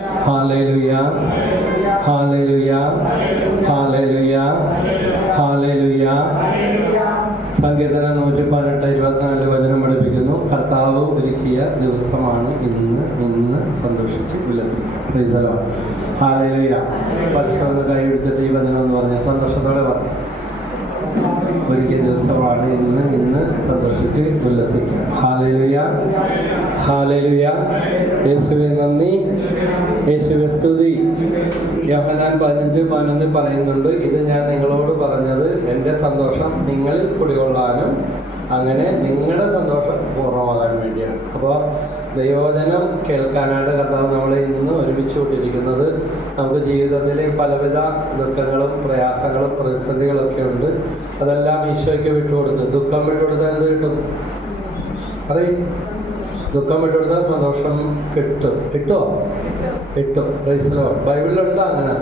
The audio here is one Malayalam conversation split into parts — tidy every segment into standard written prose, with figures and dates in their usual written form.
Hallelujah, hallelujah, hallelujah, hallelujah. സങ്കീർത്തനം 118:24 വചനം പഠിപ്പിക്കുന്നു, കർത്താവ് ഒരുക്കിയ ദിവസമാണ് ഇന്ന് സന്തോഷിച്ച് ഉല്ലസിക്കുക. Praise the Lord. ഹല്ലേലൂയ. പരസ്പരം കൈ പിടിച്ചിട്ട് ഈ വചനം എന്ന് പറഞ്ഞ സന്തോഷത്തോടെ പറഞ്ഞു, ഒരുക്കിയ ദിവസമാണ് ഇന്ന് സന്തോഷിച്ച് ഉല്ലസിക്കുക. Hallelujah, hallelujah. യേശുവേ നന്ദി, യേശുവേ സ്തുതി. യോഹന്നാൻ 15:11 പറയുന്നുണ്ട്, ഇത് ഞാൻ നിങ്ങളോട് പറഞ്ഞത് എൻ്റെ സന്തോഷം നിങ്ങളിൽ കുടികൊള്ളാനും അങ്ങനെ നിങ്ങളുടെ സന്തോഷം പൂർണ്ണമാകാൻ വേണ്ടിയാണ്. അപ്പോൾ ദൈവവചനം കേൾക്കാനായിട്ട് കർത്താവ് നമ്മളെ ഇന്ന് ഒരുമിച്ച് കൊണ്ടിരിക്കുന്നത്, നമുക്ക് ജീവിതത്തിൽ പലവിധ ദുഃഖങ്ങളും പ്രയാസങ്ങളും പ്രതിസന്ധികളൊക്കെ ഉണ്ട്. അതെല്ലാം ഈശോയ്ക്ക് വിട്ടുകൊടുത്ത്, ദുഃഖം വിട്ടുകൊടുത്താൽ എന്ത് കിട്ടും പറയും? ദുഃഖം വിട്ടുകൊടുത്താൽ സന്തോഷം കിട്ടുമോ? Price the Lord. ബൈബിളിലുണ്ടോ അങ്ങനെ?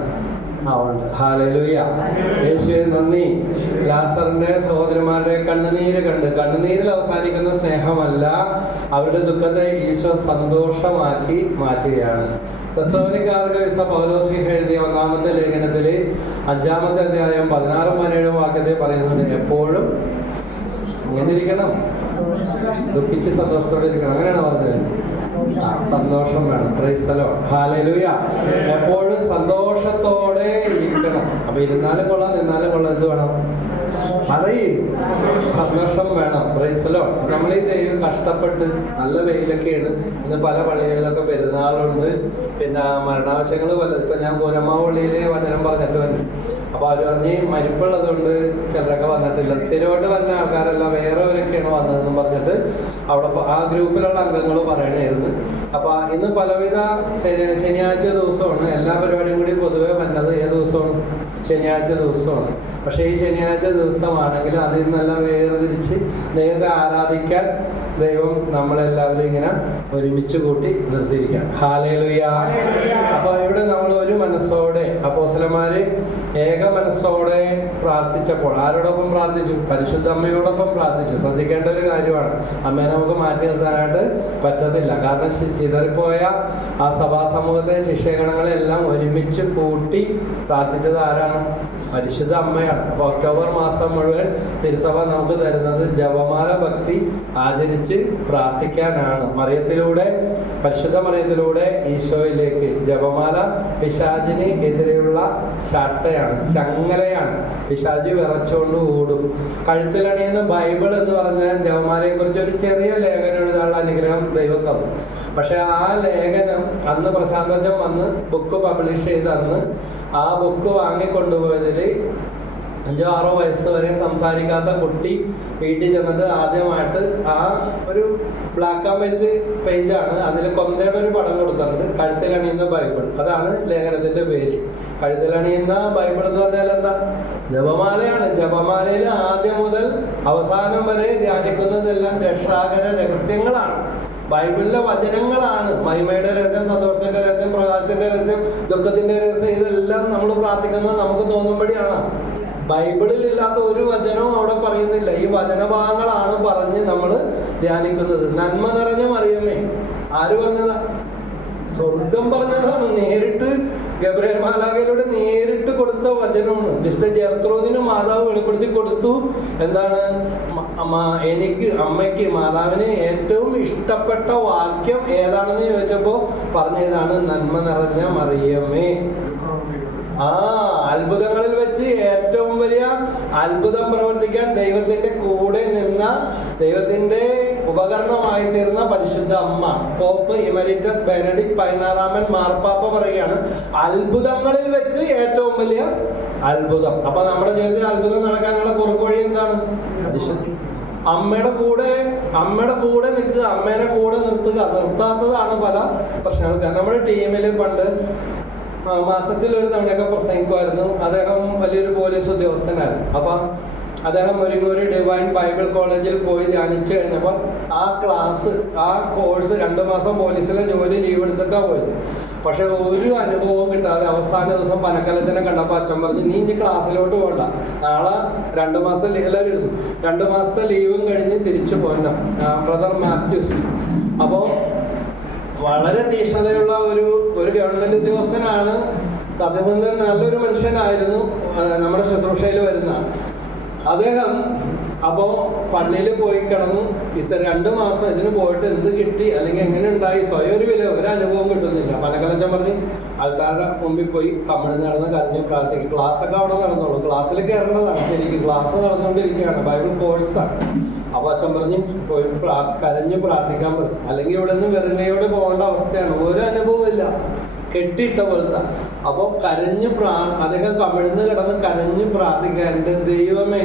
ഉണ്ട്. ഹല്ലേലൂയ. യേശുവേ നന്ദി. ലാസറിന്റെ സഹോദരന്മാരുടെ കണ്ണുനീരിൽ അവസാനിക്കുന്ന സ്നേഹമല്ല, അവരുടെ ദുഃഖത്തെ ഈശോ സന്തോഷമാക്കി മാറ്റുകയാണ്. തെസ്സലോനിക്കർക്ക് വിശുദ്ധ പൗലോസ് എഴുതിയ 1-ാമത്തെ ലേഖനത്തില് 5-ാമത്തെ അധ്യായം 16-17 വാക്യത്തെ പറയുന്നത്, എപ്പോഴും എങ്ങനെ ഇരിക്കണം? ദുഃഖിച്ച് സന്തോഷത്തോടെ ഇരിക്കണം. അങ്ങനെയാണ് പറഞ്ഞത്. സന്തോഷം വേണം. Price the Lord. ഹല്ലേലൂയ. എപ്പോഴും സന്തോഷത്തോടെ ഇരിക്കണം. അപ്പൊ ഇരുന്നാലും കൊള്ളാം, നിന്നാലും കൊള്ളാം, എന്ത് വേണം? സന്തോഷം വേണം. Price the Lord. നമ്മൾ ഈ ദൈവം കഷ്ടപ്പെട്ട്, നല്ല വെയിലൊക്കെയാണ് ഇന്ന്, പല പള്ളികളിലൊക്കെ പെരുന്നാളുണ്ട്, പിന്നെ മരണാവശ്യങ്ങൾ പല. ഇപ്പൊ ഞാൻ കൂരമാവള്ളിയിലെ വചനം പറഞ്ഞിട്ട് വന്നു. അപ്പൊ അവർ പറഞ്ഞ് മരിപ്പുള്ളത് കൊണ്ട് ചിലരൊക്കെ വന്നിട്ടില്ല, സ്ഥിരമായിട്ട് വന്ന ആൾക്കാരല്ല, വേറെവരൊക്കെയാണ് വന്നതെന്നും പറഞ്ഞിട്ട് അവിടെ ആ ഗ്രൂപ്പിലുള്ള അംഗങ്ങൾ പറയണായിരുന്നു. അപ്പൊ ഇന്ന് പലവിധ ശനിയാഴ്ച ദിവസമാണ് എല്ലാ പരിപാടിയും കൂടി പൊതുവെ വന്നത്. ഏത് ദിവസമാണ്? ശനിയാഴ്ച ദിവസമാണ്. പക്ഷേ ഈ ശനിയാഴ്ച ദിവസമാണെങ്കിലും അതിൽ നിന്നെല്ലാം വേർതിരിച്ച് ദൈവത്തെ ആരാധിക്കാൻ ദൈവം നമ്മളെല്ലാവരും ഇങ്ങനെ ഒരുമിച്ച് കൂട്ടി നിർത്തിയിരിക്കാം. ഹല്ലേലൂയ. അപ്പൊ ഇവിടെ നമ്മൾ ഒരു മനസ്സോടെ, അപ്പോസ്തലന്മാര് ഏക മനസ്സോടെ പ്രാർത്ഥിച്ചപ്പോൾ ആരോടൊപ്പം പ്രാർത്ഥിച്ചു? പരിശുദ്ധ അമ്മയോടൊപ്പം പ്രാർത്ഥിച്ചു. ശ്രദ്ധിക്കേണ്ട ഒരു കാര്യമാണ്, അമ്മയെ നമുക്ക് മാറ്റി നിർത്താനായിട്ട് പറ്റത്തില്ല. കാരണം ചിതറിപ്പോയ ആ സഭാ സമൂഹത്തെ, ശിഷ്യഗണങ്ങളെ എല്ലാം ഒരുമിച്ച് കൂട്ടി പ്രാർത്ഥിച്ചത് ആരാണ്? പരിശുദ്ധ അമ്മയാണ്. അപ്പൊ ഒക്ടോബർ മാസം മുഴുവൻ തിരുസഭ നമുക്ക് തരുന്നത് ജപമാല ഭക്തി ആചരിച്ച് പ്രാർത്ഥിക്കാനാണ്. മറിയത്തിലൂടെ, പരിശുദ്ധ മറിയത്തിലൂടെ ഈശോയിലേക്ക്. ജപമാല പിശാചിന് എതിരെയുള്ള ചാട്ടയാണ്, ചങ്ങലയാണ്. പിശാചി വിറച്ചുകൊണ്ട് ഓടും. കഴുത്തിലണിയുന്ന ബൈബിൾ എന്ന് പറഞ്ഞാൽ ജപമാലയെ കുറിച്ച് ഒരു ചെറിയ ലേഖനം എഴുതാനുള്ള അനുഗ്രഹം ദൈവം തന്നു. പക്ഷെ ആ ലേഖനം അന്ന് പ്രശാന്തജം വന്ന് ബുക്ക് പബ്ലിഷ് ചെയ്ത് അന്ന് ആ ബുക്ക് വാങ്ങിക്കൊണ്ടുപോയതിൽ 5-6 വയസ്സ് വരെ സംസാരിക്കാത്ത കുട്ടി വീട്ടിൽ ചെന്നിട്ട് ആദ്യമായിട്ട് ആ ഒരു ബ്ലാക്ക് ആൻഡ് വൈറ്റ് പേജാണ്, അതിൽ കൊന്തയുടെ ഒരു പടം കൊടുത്തിട്ടുണ്ട്, കഴുത്തിലണിയുന്ന ബൈബിൾ. അതാണ് ലേഖനത്തിന്റെ പേര്. കഴുത്തിലണിയുന്ന ബൈബിൾ എന്ന് പറഞ്ഞാൽ എന്താ? ജപമാലയാണ്. ജപമാലയിൽ ആദ്യം മുതൽ അവസാനം വരെ ധ്യാനിക്കുന്നതെല്ലാം രക്ഷാകര രഹസ്യങ്ങളാണ്, ബൈബിളിലെ വചനങ്ങളാണ്. മഹിമയുടെ രഹസ്യം, സന്തോഷത്തിന്റെ രഹസ്യം, പ്രകാശത്തിന്റെ രഹസ്യം, ദുഃഖത്തിന്റെ രഹസ്യം, ഇതെല്ലാം നമ്മൾ പ്രാർത്ഥിക്കുന്നത് നമുക്ക് തോന്നുമ്പോഴാണ്. ബൈബിളിൽ ഇല്ലാത്ത ഒരു വചനവും അവിടെ പറയുന്നില്ല. ഈ വചനഭാഗങ്ങളാണ് പറഞ്ഞ് നമ്മൾ ധ്യാനിക്കുന്നത്. നന്മ നിറഞ്ഞ മറിയമ്മേ, ആര് പറഞ്ഞതാ? സ്വർഗം പറഞ്ഞതാണ്. നേരിട്ട് ഗബ്രിയേൽ മാലാഖയിലൂടെ നേരിട്ട് കൊടുത്ത വചനമാണ്. വിശുദ്ധ ജെർത്രൂദിന് മാതാവ് വെളിപ്പെടുത്തി കൊടുത്തു. എന്താണ്? അമ്മയ്ക്ക്, മാതാവിന് ഏറ്റവും ഇഷ്ടപ്പെട്ട വാക്യം ഏതാണെന്ന് ചോദിച്ചപ്പോ പറഞ്ഞതാണ് നന്മ നിറഞ്ഞ മറിയമ്മേ. അത്ഭുതങ്ങളിൽ വെച്ച് ഏറ്റവും വലിയ അത്ഭുതം പ്രവർത്തിക്കാൻ ദൈവത്തിന്റെ കൂടെ നിന്ന, ദൈവത്തിന്റെ ഉപകരണമായി തീർന്ന പരിശുദ്ധ അമ്മ. പോപ്പ് എമരിറ്റസ് ബെനഡിക്ട് 16 മാർപ്പാപ്പ പറയുകയാണ്, അത്ഭുതങ്ങളിൽ വെച്ച് ഏറ്റവും വലിയ അത്ഭുതം. അപ്പൊ നമ്മുടെ ജീവിതത്തിൽ അത്ഭുതം നടക്കാനുള്ള കുറുക്കുവഴി എന്താണ്? അമ്മയുടെ കൂടെ നിൽക്കുക, അമ്മേനെ കൂടെ നിർത്തുക. നിർത്താത്തതാണ് പല പ്രശ്നങ്ങൾക്ക്. നമ്മുടെ ടീമിൽ പണ്ട് മാസത്തിൽ ഒരു തവണയൊക്കെ പ്രസംഗിക്കുമായിരുന്നു. അദ്ദേഹം വലിയൊരു പോലീസ് ഉദ്യോഗസ്ഥനായിരുന്നു. അപ്പൊ അദ്ദേഹം ഒരു ഡിവൈൻ ബൈബിൾ കോളേജിൽ പോയി ധ്യാനിച്ചു കഴിഞ്ഞപ്പോൾ ആ കോഴ്സ് 2 മാസം പോലീസിലെ ജോലി ലീവ് എടുത്തിട്ടാണ് പോയത്. പക്ഷെ ഒരു അനുഭവം കിട്ടാതെ അവസാന ദിവസം പനക്കലത്തിനെ കണ്ടപ്പോൾ അച്ഛൻ പറഞ്ഞു, നീ ഇനി ക്ലാസ്സിലോട്ട് പോകണ്ട, നാളെ 2 മാസം എല്ലാവരും എടുത്തു, 2 മാസത്തെ ലീവും കഴിഞ്ഞ് തിരിച്ചു പോകണം. ബ്രദർ മാത്യൂസ്. അപ്പോൾ വളരെ തീക്ഷ്ണതയുള്ള ഒരു ഗവൺമെന്റ് ഉദ്യോഗസ്ഥനാണ്. സത്യസന്ധൻ, നല്ലൊരു മനുഷ്യനായിരുന്നു. നമ്മുടെ ശുശ്രൂഷയിൽ വരുന്ന അദ്ദേഹം അപ്പോ പള്ളിയിൽ പോയി കിടന്നു. 2 മാസം ഇതിന് പോയിട്ട് എന്ത് കിട്ടി, അല്ലെങ്കിൽ എങ്ങനെ ഉണ്ടായി, സ്വയം ഒരു അനുഭവം കിട്ടുന്നില്ല. പനക്കലച്ചൻ പറഞ്ഞ് ആൾക്കാരുടെ മുമ്പിൽ പോയി കമിഴ്ന്ന് നടന്ന് കരഞ്ഞ് പ്രാർത്ഥിക്കും. ക്ലാസ്സൊക്കെ അവിടെ നടന്നോളൂ, ക്ലാസ്സിൽ കയറേണ്ടതാണ്. ശരിക്കും ക്ലാസ് നടന്നുകൊണ്ടിരിക്കുകയാണ്, ബൈബിൾ കോഴ്സാണ്. അപ്പൊ അച്ഛൻ പറഞ്ഞ് പോയി കരഞ്ഞ് പ്രാർത്ഥിക്കാൻ പറഞ്ഞു. അല്ലെങ്കിൽ ഇവിടെ നിന്ന് വെറുങ്ങയോടെ പോകേണ്ട അവസ്ഥയാണ്, ഒരു അനുഭവമില്ല, കെട്ടിയിട്ട പോലത്തെ. അപ്പോൾ അദ്ദേഹം കമിഴ്ന്ന് കിടന്ന് കരഞ്ഞ് പ്രാർത്ഥിക്കുക, എൻ്റെ ദൈവമേ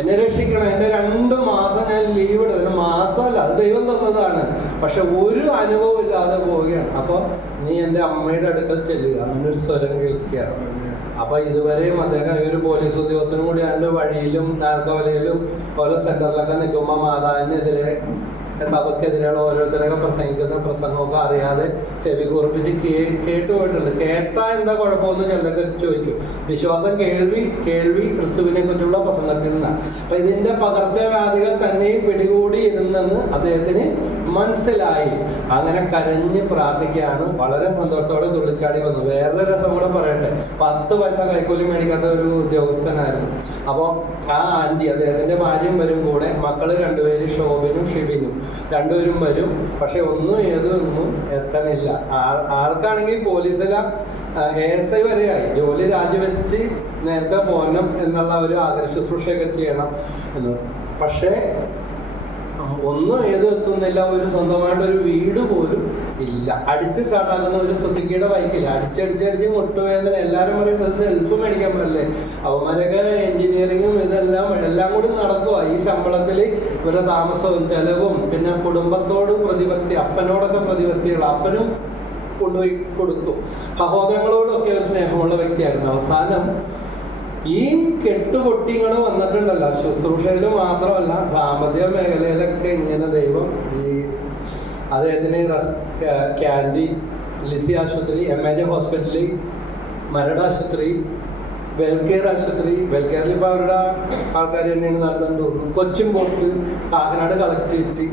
എന്നെ രക്ഷിക്കണം, എൻ്റെ 2 മാസം ഞാൻ ലീവ് എടുത്തത്. മാസമല്ല, അത് ദൈവം തന്നതാണ്, പക്ഷെ ഒരു അനുഭവം ഇല്ലാതെ പോവുകയാണ്. അപ്പോൾ നീ എൻ്റെ അമ്മയുടെ അടുക്കൽ ചെല്ലുക, അങ്ങനൊരു സ്വരം കേൾക്കുകയാണ്. അപ്പൊ ഇതുവരെയും അദ്ദേഹം ഒരു പോലീസ് ഉദ്യോഗസ്ഥനും കൂടി അതിൻ്റെ വഴിയിലും നാൽക്കവലയിലും ഓരോ സെന്ററിലൊക്കെ നിൽക്കുമ്പോൾ മാതാവിനെതിരെ സഭയ്ക്കെതിരെയുള്ള ഓരോരുത്തരൊക്കെ പ്രസംഗിക്കുന്ന പ്രസംഗമൊക്കെ അറിയാതെ ചെവി കുറിപ്പിച്ച് കേട്ടുപോയിട്ടുണ്ട്. കേട്ടാ എന്താ കുഴപ്പമെന്ന് ചിലരൊക്കെ ചോദിക്കും. വിശ്വാസം കേൾവി ക്രിസ്തുവിനെ കുറിച്ചുള്ള പ്രസംഗത്തിൽ നിന്നാണ്. അപ്പൊ ഇതിന്റെ പകർച്ചവ്യാധികൾ തന്നെയും പിടികൂടി ഇരുന്നെന്ന് അദ്ദേഹത്തിന് മനസ്സിലായി. അങ്ങനെ കരഞ്ഞ് പ്രാർത്ഥിക്കുകയാണ്. വളരെ സന്തോഷത്തോടെ തുള്ളിച്ചാടി വന്നു. വേറൊരു രസം കൂടെ പറയട്ടെ, 10 പൈസ കൈക്കൂലി മേടിക്കാത്ത ഒരു ഉദ്യോഗസ്ഥനായിരുന്നു. അപ്പോൾ ആ ആന്റി, അദ്ദേഹത്തിന്റെ ഭാര്യയും വരും കൂടെ, മക്കള് 2 പേര്, ഷോബിനും ഷിബിനും, 2 പേരും വരും. പക്ഷെ ഒന്നും എത്തണില്ല. ആൾക്കാണെങ്കിൽ പോലീസിലെ ASI വരെയായി, ജോലി രാജിവെച്ച് നേരത്തെ പോകണം എന്നുള്ള ഒരു ആഗ്രഹ ശുശ്രൂഷയൊക്കെ ചെയ്യണം എന്ന്. പക്ഷേ ഒന്നും എത്തുന്നില്ല. ഒരു സ്വന്തമായിട്ടൊരു വീട് പോലും ഇല്ല. അടിച്ച് സ്റ്റാർട്ടാക്കുന്ന ഒരു സുസുക്കിയുടെ ബൈക്കില്ല, അടിച്ചടിച്ചടിച്ച് മുട്ടുവേദന. എല്ലാവരും പറയും സെൽഫ് മേടിക്കാൻ പറ്റില്ലേ. അവന്മാരൊക്കെ എഞ്ചിനീയറിങ്ങും എല്ലാം കൂടി നടക്കുക. ഈ ശമ്പളത്തിൽ ഇവരുടെ താമസവും ചെലവും, പിന്നെ കുടുംബത്തോട് പ്രതിപത്തി, അപ്പനോടൊക്കെ പ്രതിപത്തിയുള്ള, അപ്പനും കൊണ്ടുപോയി കൊടുത്തു. സഹോദരങ്ങളോടൊക്കെ ഒരു സ്നേഹമുള്ള വ്യക്തിയായിരുന്നു. അവസാനം ഈ കെട്ടുപൊട്ടിങ്ങൾ വന്നിട്ടുണ്ടല്ലോ, ശുശ്രൂഷയിൽ മാത്രമല്ല സാമ്പത്തിക മേഖലയിലൊക്കെ ഇങ്ങനെ ദൈവം അദ്ദേഹത്തിന് ക്യാൻറ്റീൻ, ലിസി ആശുപത്രി, MAJ ഹോസ്പിറ്റലിൽ, മരട് ആശുപത്രി, വെൽകെയർ ആശുപത്രി, വെൽകെയറിൽ ഇപ്പോൾ അവരുടെ ആൾക്കാർ തന്നെയാണ് നടന്നു. കൊച്ചിൻ പോർട്ട്, കാക്കനാട് കളക്ടറേറ്റ്,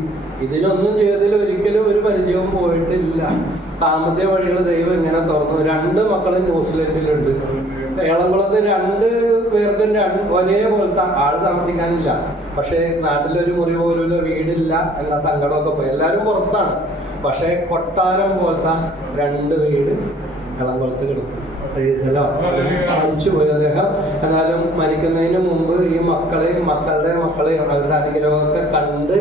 ഇതിലൊന്നും ചെയ്തതിൽ ഒരിക്കലും ഒരു പരിചയവും പോയിട്ടില്ല. സാമ്പത്തിക വഴികൾ ദൈവം ഇങ്ങനെ തുറന്നു. 2 മക്കളും ന്യൂസിലൻഡിലുണ്ട്. ഏളംകുളത്ത് 2 പേർക്കും ഒരേപോലത്തെ ആള് താമസിക്കാനില്ല. പക്ഷേ നാട്ടിലൊരു മുറി പോലും വീടില്ല എന്ന സങ്കടമൊക്കെ പോയി. എല്ലാവരും പുറത്താണ്. പക്ഷേ കൊട്ടാരം പോലത്തെ 2 വീട് ഏളംകുളത്ത് കിടക്കും. മരിച്ചുപോയി അദ്ദേഹം. എന്നാലും മരിക്കുന്നതിന് മുമ്പ് ഈ മക്കളുടെ അവരുടെ അനുഗ്രഹമൊക്കെ കണ്ട്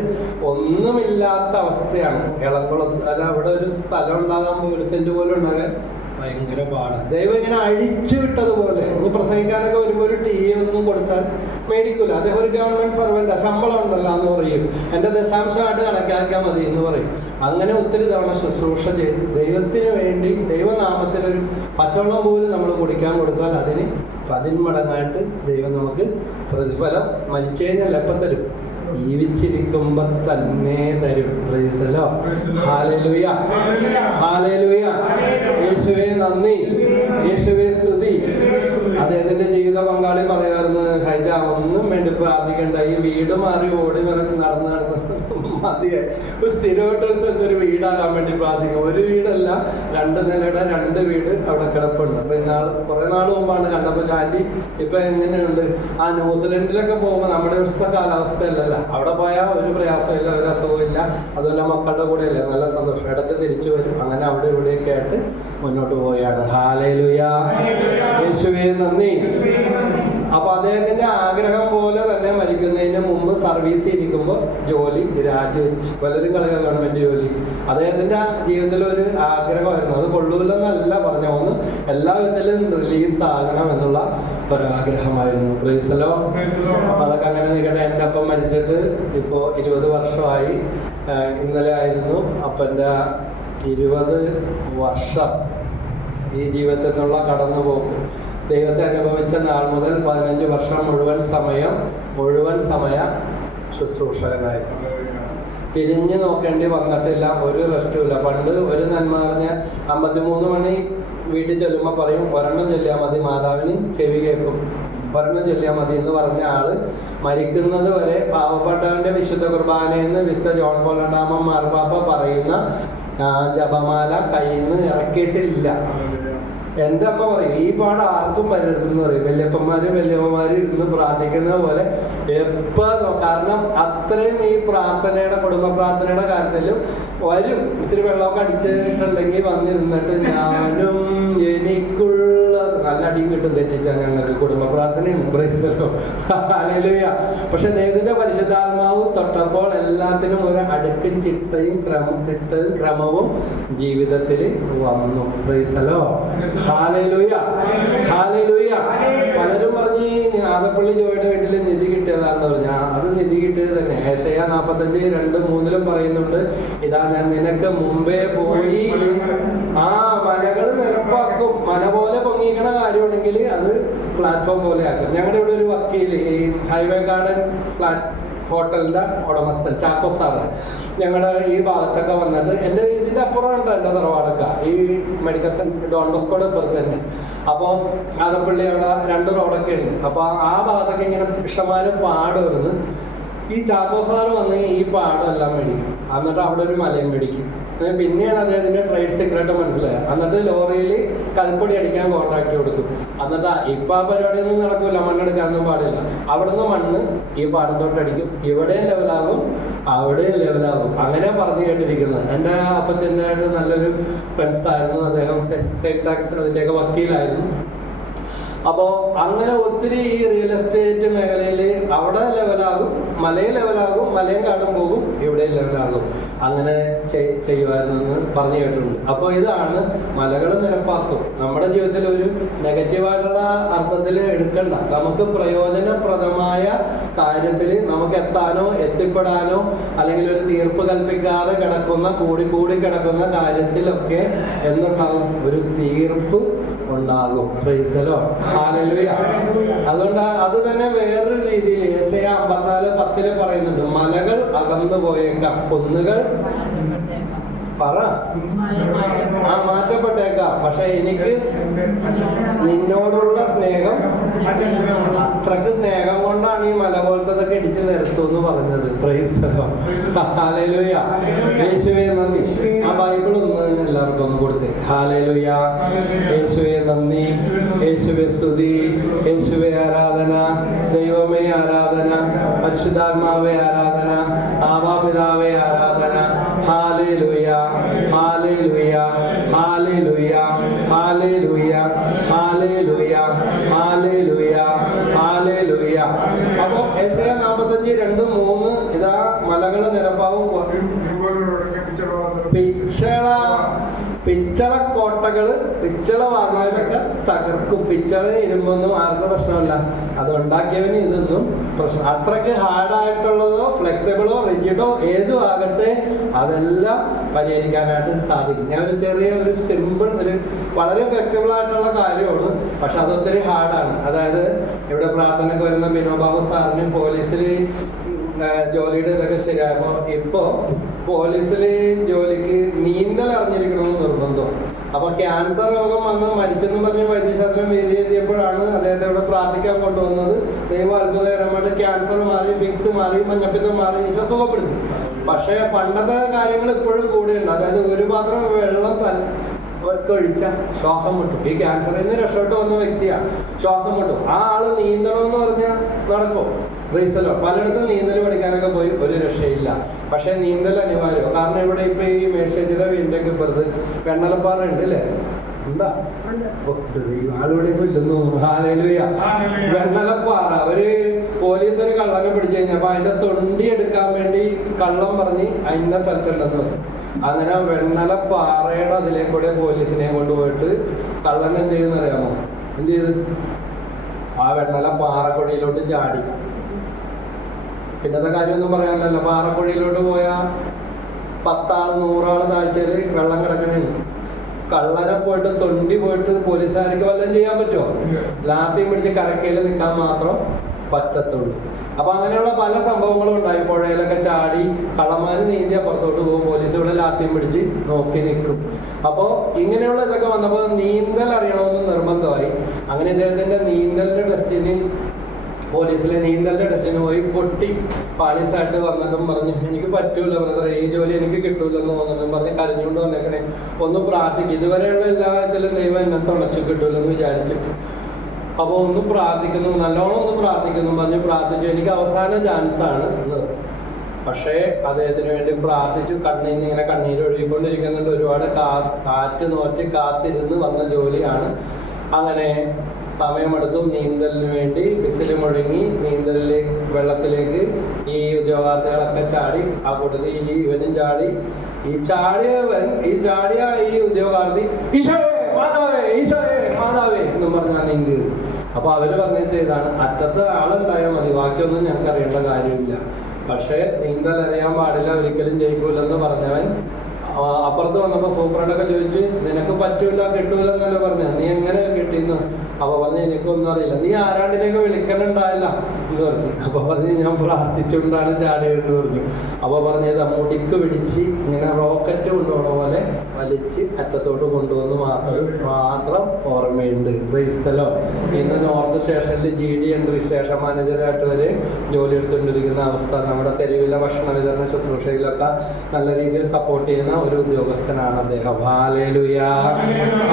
ഒന്നുമില്ലാത്ത അവസ്ഥയാണ്. ഏളംകുളത്ത് അവിടെ ഒരു സ്ഥലം ഉണ്ടാകാൻ, 1 സെന്റ് പോലും ഉണ്ടാകാൻ ഭയങ്കര പാടാണ്. ദൈവം ഇങ്ങനെ അഴിച്ചു വിട്ടതുപോലെ. ഇനി പ്രസംഗിക്കാനൊക്കെ വരുമ്പോൾ ഒരു ടീ ഒന്നും കൊടുത്താൽ മേടിക്കൂല. അദ്ദേഹം ഒരു ഗവൺമെന്റ് സർവൻ്റ്, ശമ്പളം ഉണ്ടല്ലോ എന്ന് പറയും. എൻ്റെ ദശാംശമായിട്ട് കണക്കാക്കിയാൽ മതി എന്ന് പറയും. അങ്ങനെ ഒത്തിരി തവണ ശുശ്രൂഷ ചെയ്ത് ദൈവത്തിന് വേണ്ടി, ദൈവനാമത്തിലൊരു പച്ചവെള്ളം പോലും നമ്മൾ കുടിക്കാൻ കൊടുത്താൽ അതിന് 10 മടങ്ങായിട്ട് ദൈവം നമുക്ക് പ്രതിഫലം മരിച്ചു കഴിഞ്ഞാൽ എപ്പം തരും? ജീവിച്ചിരിക്കുമ്പോ തന്നെ തരും. Hallelujah, hallelujah. യേശുവേ നന്ദി, യേശുവേ സ്തുതി. അദ്ദേഹത്തിന്റെ ജീവിത പങ്കാളി പറയാറുണ്ട്, ഹൈജ ഒന്നും വേണ്ടി പ്രാർത്ഥിക്കണ്ട, ഈ വീട് മാറി ഓടി നടന്ന് മതിയായി. ഒരു സ്ഥിരമായിട്ടൊരു സ്ഥലത്ത് ഒരു വീടാകാൻ വേണ്ടി പ്രാർത്ഥിക്കും. ഒരു വീടല്ല, 2 നിലയുടെ 2 വീട് അവിടെ കിടപ്പുണ്ട്. അപ്പൊ കുറെ നാൾ മുമ്പാണ് കണ്ടപ്പോൾ ആന്റി ഇപ്പൊ എങ്ങനെയുണ്ട്? ആ ന്യൂസിലൻഡിലൊക്കെ പോകുമ്പോൾ നമ്മുടെ ഇവിടുത്തെ കാലാവസ്ഥ അല്ലല്ലോ, അവിടെ പോയാൽ ഒരു പ്രയാസമില്ല, ഒരു അസുഖമില്ല, അതുമല്ല മക്കളുടെ കൂടെ അല്ലേ, നല്ല സന്തോഷം. ഇടയ്ക്ക് തിരിച്ചു വരും. അങ്ങനെ അവിടെ ഇവിടെയൊക്കെ ആയിട്ട് മുന്നോട്ട് പോവുകയാണ്. ഹല്ലേലൂയ, യേശുവേ നന്ദി. അപ്പൊ അദ്ദേഹത്തിന്റെ ആഗ്രഹം പോലെ തന്നെ മരിക്കുന്നതിന് മുമ്പ് സർവീസിൽ ഇരിക്കുമ്പോൾ ജോലി രാജിവെച്ച്, പലരും കളയുക ഗവൺമെന്റ് ജോലി. അദ്ദേഹത്തിന്റെ ജീവിതത്തിൽ ഒരു ആഗ്രഹമായിരുന്നു. അത് കൊള്ളൂലെന്നല്ല പറഞ്ഞ, ഒന്ന് എല്ലാ വിധത്തിലും റിലീസ് ആകണം എന്നുള്ള ഒരാഗ്രഹമായിരുന്നു. പ്രൈസലോ. അപ്പൊ അതൊക്കെ അങ്ങനെ നിൽക്കട്ടെ. എൻ്റെ അപ്പം മരിച്ചിട്ട് ഇപ്പോൾ 20 വർഷമായി. ഇന്നലെ ആയിരുന്നു അപ്പൻ്റെ 20 വർഷം ഈ ജീവിതത്തിൽ നിന്നുള്ള കടന്നുപോക്ക്. ദൈവത്തെ അനുഭവിച്ച നാൾ മുതൽ 15 വർഷം മുഴുവൻ സമയ ശുശ്രൂഷകനായിരുന്നു. തിരിഞ്ഞു നോക്കേണ്ടി വന്നിട്ടില്ല, ഒരു റെസ്റ്റുമില്ല. പണ്ട് ഒരു നന്മ പറഞ്ഞ 53 മണി വീട്ടിൽ ചെല്ലുമ്പോൾ പറയും, 1 ചൊല്ലിയാൽ മതി, മാതാവിന് ചെവി കേൾക്കും, 1 ചൊല്ലിയാൽ മതി എന്ന് പറഞ്ഞ ആള് മരിക്കുന്നത് വരെ പാവപ്പെട്ടവന്റെ വിശുദ്ധ കുർബാനയെന്ന് വിശുദ്ധ ജോൺ പോൾ രണ്ടാമൻ മാർപ്പാപ്പ പറയുന്ന ഞാൻ ജപമാല കയ്യിൽ നിന്ന് ഇറക്കിയിട്ടില്ല. എൻ്റെ അമ്മ പറയും ഈ പാട് ആർക്കും വരരുതെന്ന് പറയും. വല്യപ്പന്മാരും വല്യമ്മമാരും ഇരുന്ന് പ്രാർത്ഥിക്കുന്ന പോലെ കാരണം അത്രയും ഈ പ്രാർത്ഥനയുടെ കുടുംബ പ്രാർത്ഥനയുടെ കാര്യത്തിലും വരും. ഇത്തിരി വെള്ളമൊക്കെ അടിച്ചിട്ടുണ്ടെങ്കിൽ വന്നിരുന്നിട്ട് ഞാനും എനിക്കുള്ള നല്ല അടിയും കിട്ടും തെറ്റിച്ചാൽ ഞങ്ങൾക്ക് കുടുംബ പ്രാർത്ഥനയാണ്. ഹല്ലേലൂയ. പക്ഷെ ദൈവത്തിന്റെ പരിശുദ്ധാത്മാവ് തൊട്ടപ്പോൾ എല്ലാത്തിനും ഒരു അടുക്കും ചിട്ടയും ക്രമവും ജീവിതത്തിൽ വന്നു. പ്രൈസലോ. ഹല്ലേലൂയ. ഹല്ലേലൂയ. പലരും പറഞ്ഞ് ആദപ്പള്ളി ജോയുടെ വീട്ടിൽ നിധി കിട്ടിയതാന്ന് പറഞ്ഞ അത് നിധി കിട്ടിയത് തന്നെ. ഏശയ്യ 45:2-3 പറയുന്നുണ്ട്, ഇതാ ഞാൻ നിനക്ക് മുമ്പേ പോയി ആ മലകൾ നിരപ്പാക്കും. മല പോലെ പൊങ്ങിക്കണ കാര്യമാണെങ്കിൽ അത് പ്ലാറ്റ്ഫോം പോലെ ആക്കും. ഞങ്ങളുടെ ഇവിടെ ഒരു വക്കീല് ഈ ഹൈവേ ഗാർഡൻ ഹോട്ടലിന്റെ ഉടമസ്ഥൻ ചാക്കോ സാറ് ഞങ്ങളുടെ ഈ ഭാഗത്തൊക്കെ വന്നിട്ട് എൻ്റെ ഇതിൻ്റെ അപ്പുറം ഉണ്ട് എൻ്റെ തറവാടൊക്കെ ഈ മെഡിക്കൽ സെൻറ്റർ ഡോൺ ബോസ്കോയുടെ അപ്പുറത്ത് തന്നെ. അപ്പോൾ ആദപ്പള്ളി അവിടെ 2 റോഡൊക്കെ ഉണ്ട്. അപ്പോൾ ആ ഭാഗത്തൊക്കെ ഇങ്ങനെ ഇഷ്ടമാരും പാട് വരുന്നു. ഈ ചാക്കോ സാറ് വന്ന് ഈ പാടെല്ലാം മേടിക്കും. എന്നിട്ട് അവിടെ ഒരു മലയും മേടിക്കും. പിന്നെയാണ് അദ്ദേഹത്തിന്റെ ട്രേഡ് സീക്രട്ട് മനസ്സിലായത്. എന്നിട്ട് ലോറിയിൽ കൽപ്പൊടി അടിക്കാൻ കോൺട്രാക്ട് കൊടുക്കും. എന്നിട്ട് ഇപ്പൊ ആ പരിപാടിയൊന്നും നടക്കൂല, മണ്ണെടുക്കാനൊന്നും പാടില്ല. അവിടുന്ന് മണ്ണ് ഈ പാടത്തോട്ട് അടിക്കും. ഇവിടെയും ലെവലാകും അവിടെയും ലെവലാകും. അങ്ങനെ പറഞ്ഞു കേട്ടിരിക്കുന്നത്. എൻ്റെ അപ്പച്ചൻ്റെ നല്ലൊരു ഫ്രണ്ട്സ് ആയിരുന്നു. അദ്ദേഹം സെയിൽ ടാക്സ് അതിൻ്റെയൊക്കെ വക്കീലായിരുന്നു. അപ്പോൾ അങ്ങനെ ഒത്തിരി ഈ റിയൽ എസ്റ്റേറ്റ് മേഖലയിൽ അവിടെ ലെവലാകും, മലയും ലെവലാകും, മലയും കാടും പോകും, ഇവിടെ ലെവലാകും. അങ്ങനെ ചെയ്യുമായിരുന്നെന്ന് പറഞ്ഞു കേട്ടിട്ടുണ്ട്. അപ്പോൾ ഇതാണ് മലകൾ നിരപ്പാക്കും. നമ്മുടെ ജീവിതത്തിൽ ഒരു നെഗറ്റീവായിട്ടുള്ള അർത്ഥത്തിൽ എടുക്കണ്ട. നമുക്ക് പ്രയോജനപ്രദമായ കാര്യത്തിൽ നമുക്ക് എത്താനോ എത്തിപ്പെടാനോ അല്ലെങ്കിൽ ഒരു തീർപ്പ് കൽപ്പിക്കാതെ കിടക്കുന്ന കൂടി കിടക്കുന്ന കാര്യത്തിലൊക്കെ എന്തുണ്ടാകും? ഒരു തീർപ്പ് ഉണ്ടാകും. Price the Lord. ഹല്ലേലൂയ. അതുകൊണ്ട് അത് തന്നെ വേറൊരു രീതിയിൽ യെശയ്യാ 54:10 പറയുന്നുണ്ട്, മലകൾ അകന്നു പോയേക്കാം, കുന്നുകൾ മാറ്റപ്പെട്ടേക്കാം, പക്ഷെ എനിക്ക് നിന്നോടുള്ള സ്നേഹം അത്രക്ക് സ്നേഹം കൊണ്ടാണ് ഈ മല പോലത്തതൊക്കെ ഇടിച്ചു നിരത്തുമെന്ന് പറഞ്ഞത്. Price the Lord. ഹല്ലേലൂയ. യേശുവേ നന്ദി. ആ ബൈബിൾ ഒന്ന് എല്ലാവർക്കും ഒന്ന് കൊടുത്തേ. ഹല്ലേലൂയ. യേശുവേ നന്ദി, യേശുവേ സ്തുതി, യേശുവേ ആരാധന, ദൈവമേ ആരാധന, പരിശുദ്ധാത്മാവേ ആരാധന, ആവാപിതാവേ ആരാധന. Hallelujah. Hallelujah. Hallelujah. Hallelujah. Hallelujah. Hallelujah. Hallelujah. അപ്പോ യെശയ്യാ 45:2-3 ഇതാ മലകൾ നിരപ്പാവും, പിച്ചള കോട്ടകള് പിച്ചള വാങ്ങാനൊക്കെ തകർക്കും. പിച്ചള ഇരുമ്പൊന്നും ആർക്കും പ്രശ്നമല്ല, അത് ഉണ്ടാക്കിയവന് ഇതൊന്നും പ്രശ്നം. അത്രയ്ക്ക് ഹാർഡായിട്ടുള്ളതോ ഫ്ലെക്സിബിളോ റിജിഡോ ഏതും ആകട്ടെ അതെല്ലാം പരിഹരിക്കാനായിട്ട് സാധിക്കും. ഞാൻ ഒരു സിമ്പിൾ വളരെ ഫ്ലെക്സിബിൾ ആയിട്ടുള്ള കാര്യമാണ്, പക്ഷെ അതൊത്തിരി ഹാർഡാണ്. അതായത് ഇവിടെ പ്രാർത്ഥനയ്ക്ക് വരുന്ന ബിനോബാബു സാറിന് പോലീസിൽ ജോലിയുടെ ഇതൊക്കെ ശരിയായപ്പോൾ ഇപ്പോൾ പോലീസിൽ ജോലിക്ക് നീന്തൽ അറിഞ്ഞിരിക്കണമെന്ന് നിർബന്ധം. അപ്പൊ ക്യാൻസർ രോഗം വന്ന് മരിച്ചെന്ന് പറഞ്ഞ് വൈദ്യശാസ്ത്രം എഴുതി എഴുതിയപ്പോഴാണ് അദ്ദേഹത്തെ ഇവിടെ പ്രാർത്ഥിക്കാൻ കൊണ്ടുവന്നത്. ദൈവം അത്ഭുതകരമായിട്ട് ക്യാൻസർ മാറി, ഫിക്സ് മാറി, മഞ്ഞപ്പിത്തം മാറി, ഈശോ സുഖപ്പെടുത്തി. പക്ഷേ പണ്ടത്തെ കാര്യങ്ങൾ ഇപ്പോഴും കൂടെയുണ്ട്. അതായത് ഒരു പാത്രം വെള്ളം ഒഴിച്ച ശ്വാസം മുട്ടും. ഈ ക്യാൻസറിൽ നിന്ന് രക്ഷപ്പെട്ട് വന്ന വ്യക്തിയാണ്, ശ്വാസം മുട്ടും. ആ ആള് നീന്തണമെന്ന് പറഞ്ഞാൽ നടക്കും. റീസലോ പലയിടത്തും നീന്തൽ പഠിക്കാനൊക്കെ പോയി, ഒരു രക്ഷയില്ല. പക്ഷെ നീന്തൽ അനിവാര്യമാണ്. കാരണം ഇവിടെ ഇപ്പൊ ഈ മേഴ്സേജിയുടെ വീടിന്റെ ഒക്കെ ഇപ്പുറത്ത് വെണ്ണലപ്പാറ ഉണ്ട് അല്ലേ? എന്താ ആളിവിടെ ഇല്ലെന്ന്. ഹല്ലേലൂയ. വെണ്ണലപ്പാറ ഒരു പോലീസ് ഒരു കള്ളനെ പിടിച്ചു കഴിഞ്ഞപ്പോ അതിന്റെ തൊണ്ടി എടുക്കാൻ വേണ്ടി കള്ളം പറഞ്ഞ് അതിന്റെ സ്ഥലത്തുണ്ടെന്ന് പറഞ്ഞു. അങ്ങനെ വെണ്ണലപ്പാറയുടെ അതിലേക്കൂടെ പോലീസിനെ കൊണ്ടുപോയിട്ട് കള്ളൻ എന്ത് ചെയ്യുന്ന അറിയാമോ? എന്ത് ചെയ്ത് ആ വെണ്ണല പാറക്കുഴിയിലോട്ട് ചാടി. പിന്നത്തെ കാര്യമൊന്നും പറയാനല്ലോ. പാറക്കുഴിയിലോട്ട് പോയാൽ 10 ആള് 100 ആള് താഴ്ചയില് വെള്ളം കിടക്കണേ. കള്ളനെ പോയിട്ട് തൊണ്ടി പോയിട്ട് പോലീസുകാർക്ക് വല്ലതും ചെയ്യാൻ പറ്റുമോ? ലാത്തിയും പിടിച്ച് കരക്കയിൽ നിൽക്കാൻ മാത്രം പറ്റത്തുള്ളൂ. അപ്പൊ അങ്ങനെയുള്ള പല സംഭവങ്ങളും ഉണ്ടായി. പുഴയിലൊക്കെ ചാടി കള്ളന്മാര് നീന്തി അപ്പുറത്തോട്ട് പോകും, പോലീസ് ഇവിടെ ലാത്തിയും പിടിച്ച് നോക്കി നിൽക്കും. അപ്പോൾ ഇങ്ങനെയുള്ള ഇതൊക്കെ വന്നപ്പോൾ നീന്തൽ അറിയണമെന്ന് നിർബന്ധമായി. അങ്ങനെ ഇദ്ദേഹത്തിന്റെ നീന്തലിന്റെ ടെസ്റ്റിന് പോലീസിലെ നീന്തലിന്റെ ടെസ്റ്റിന് പോയി പൊട്ടി പാളീസായിട്ട് വന്നിട്ടും പറഞ്ഞു എനിക്ക് പറ്റൂല ബ്രദറെ, ഈ ജോലി എനിക്ക് കിട്ടൂലെന്ന് തോന്നുന്നു പറഞ്ഞ് കരഞ്ഞുകൊണ്ട് വന്നേക്കണേ, ഒന്ന് പ്രാർത്ഥിക്കും. ഇതുവരെയുള്ള എല്ലാ ഇതിലും ദൈവം എന്നെ തുണച്ചു കിട്ടൂലെന്ന് വിചാരിച്ചിട്ട്. അപ്പോൾ ഒന്ന് പ്രാർത്ഥിക്കുന്നു, നല്ലോണം ഒന്ന് പ്രാർത്ഥിക്കുന്നു പറഞ്ഞ് പ്രാർത്ഥിച്ചു. എനിക്ക് അവസാന ചാൻസാണ് എന്നത്. പക്ഷേ അദ്ദേഹത്തിന് വേണ്ടി പ്രാർത്ഥിച്ചു. കണ്ണീന്ന് ഇങ്ങനെ കണ്ണീര് ഒഴുകിക്കൊണ്ടിരിക്കുന്നുണ്ട്. ഒരുപാട് കാറ്റ് നോറ്റി കാത്തിരുന്ന് വന്ന ജോലിയാണ്. അങ്ങനെ സമയമെടുത്തു. നീന്തലിന് വേണ്ടി വിസിൽ മുഴങ്ങി നീന്തലിലേക്ക് വെള്ളത്തിലേക്ക് ഈ ഉദ്യോഗാർത്ഥികളൊക്കെ ചാടി. ആ കൂട്ടത്തിൽ ഇവനും ചാടി. ഈ ചാടിയ ഈ ഉദ്യോഗാർത്ഥി ഈശോയെ മാതാവേ, ഈശോയെ മാതാവേ എന്നും പറഞ്ഞാൽ നീന്തിയത്. അപ്പൊ അവര് പറഞ്ഞത് ഇതാണ്, അറ്റത്ത് ആളുണ്ടായാൽ മതി, ബാക്കിയൊന്നും ഞങ്ങൾക്ക് അറിയേണ്ട കാര്യമില്ല. പക്ഷെ നീന്തൽ അറിയാൻ പാടില്ല, ഒരിക്കലും ജയിക്കൂലെന്ന് പറഞ്ഞവൻ അപ്പുറത്ത് വന്നപ്പോ സൂപ്രണ്ടൊക്കെ ചോദിച്ചു, നിനക്ക് പറ്റൂല കിട്ടൂല എന്നല്ലേ പറഞ്ഞു, നീ എങ്ങനെ കിട്ടിയെന്ന്. അപ്പൊ പറഞ്ഞു എനിക്കൊന്നും അറിയില്ല. നീ ആരാണ്ടിനെയൊക്കെ വിളിക്കണുണ്ടായില്ല എന്ന് പറഞ്ഞു. അപ്പൊ പറഞ്ഞ് ഞാൻ പ്രാർത്ഥിച്ചുകൊണ്ടാണ് ചാടിയതെന്ന് പറഞ്ഞു. അപ്പൊ പറഞ്ഞത് മുടിക്ക് പിടിച്ച് ഇങ്ങനെ റോക്കറ്റ് കൊണ്ടുപോണ പോലെ വലിച്ച് അറ്റത്തോട്ട് കൊണ്ടുവന്ന് മാത്രം ഓർമ്മയുണ്ട്. ക്രൈസ്തലോ ഇന്ന് നോർത്ത് സ്റ്റേഷനിൽ GD എൻട്രി സ്റ്റേഷൻ മാനേജറായിട്ട് വരെ ജോലി എടുത്തുകൊണ്ടിരിക്കുന്ന അവസ്ഥ. നമ്മുടെ തെരുവിലെ ഭക്ഷണ വിതരണ ശുശ്രൂഷയിലൊക്കെ നല്ല രീതിയിൽ സപ്പോർട്ട് ചെയ്യുന്ന ഒരു ഉദ്യോഗസ്ഥനാണ് അദ്ദേഹം. ഹല്ലേലൂയാ,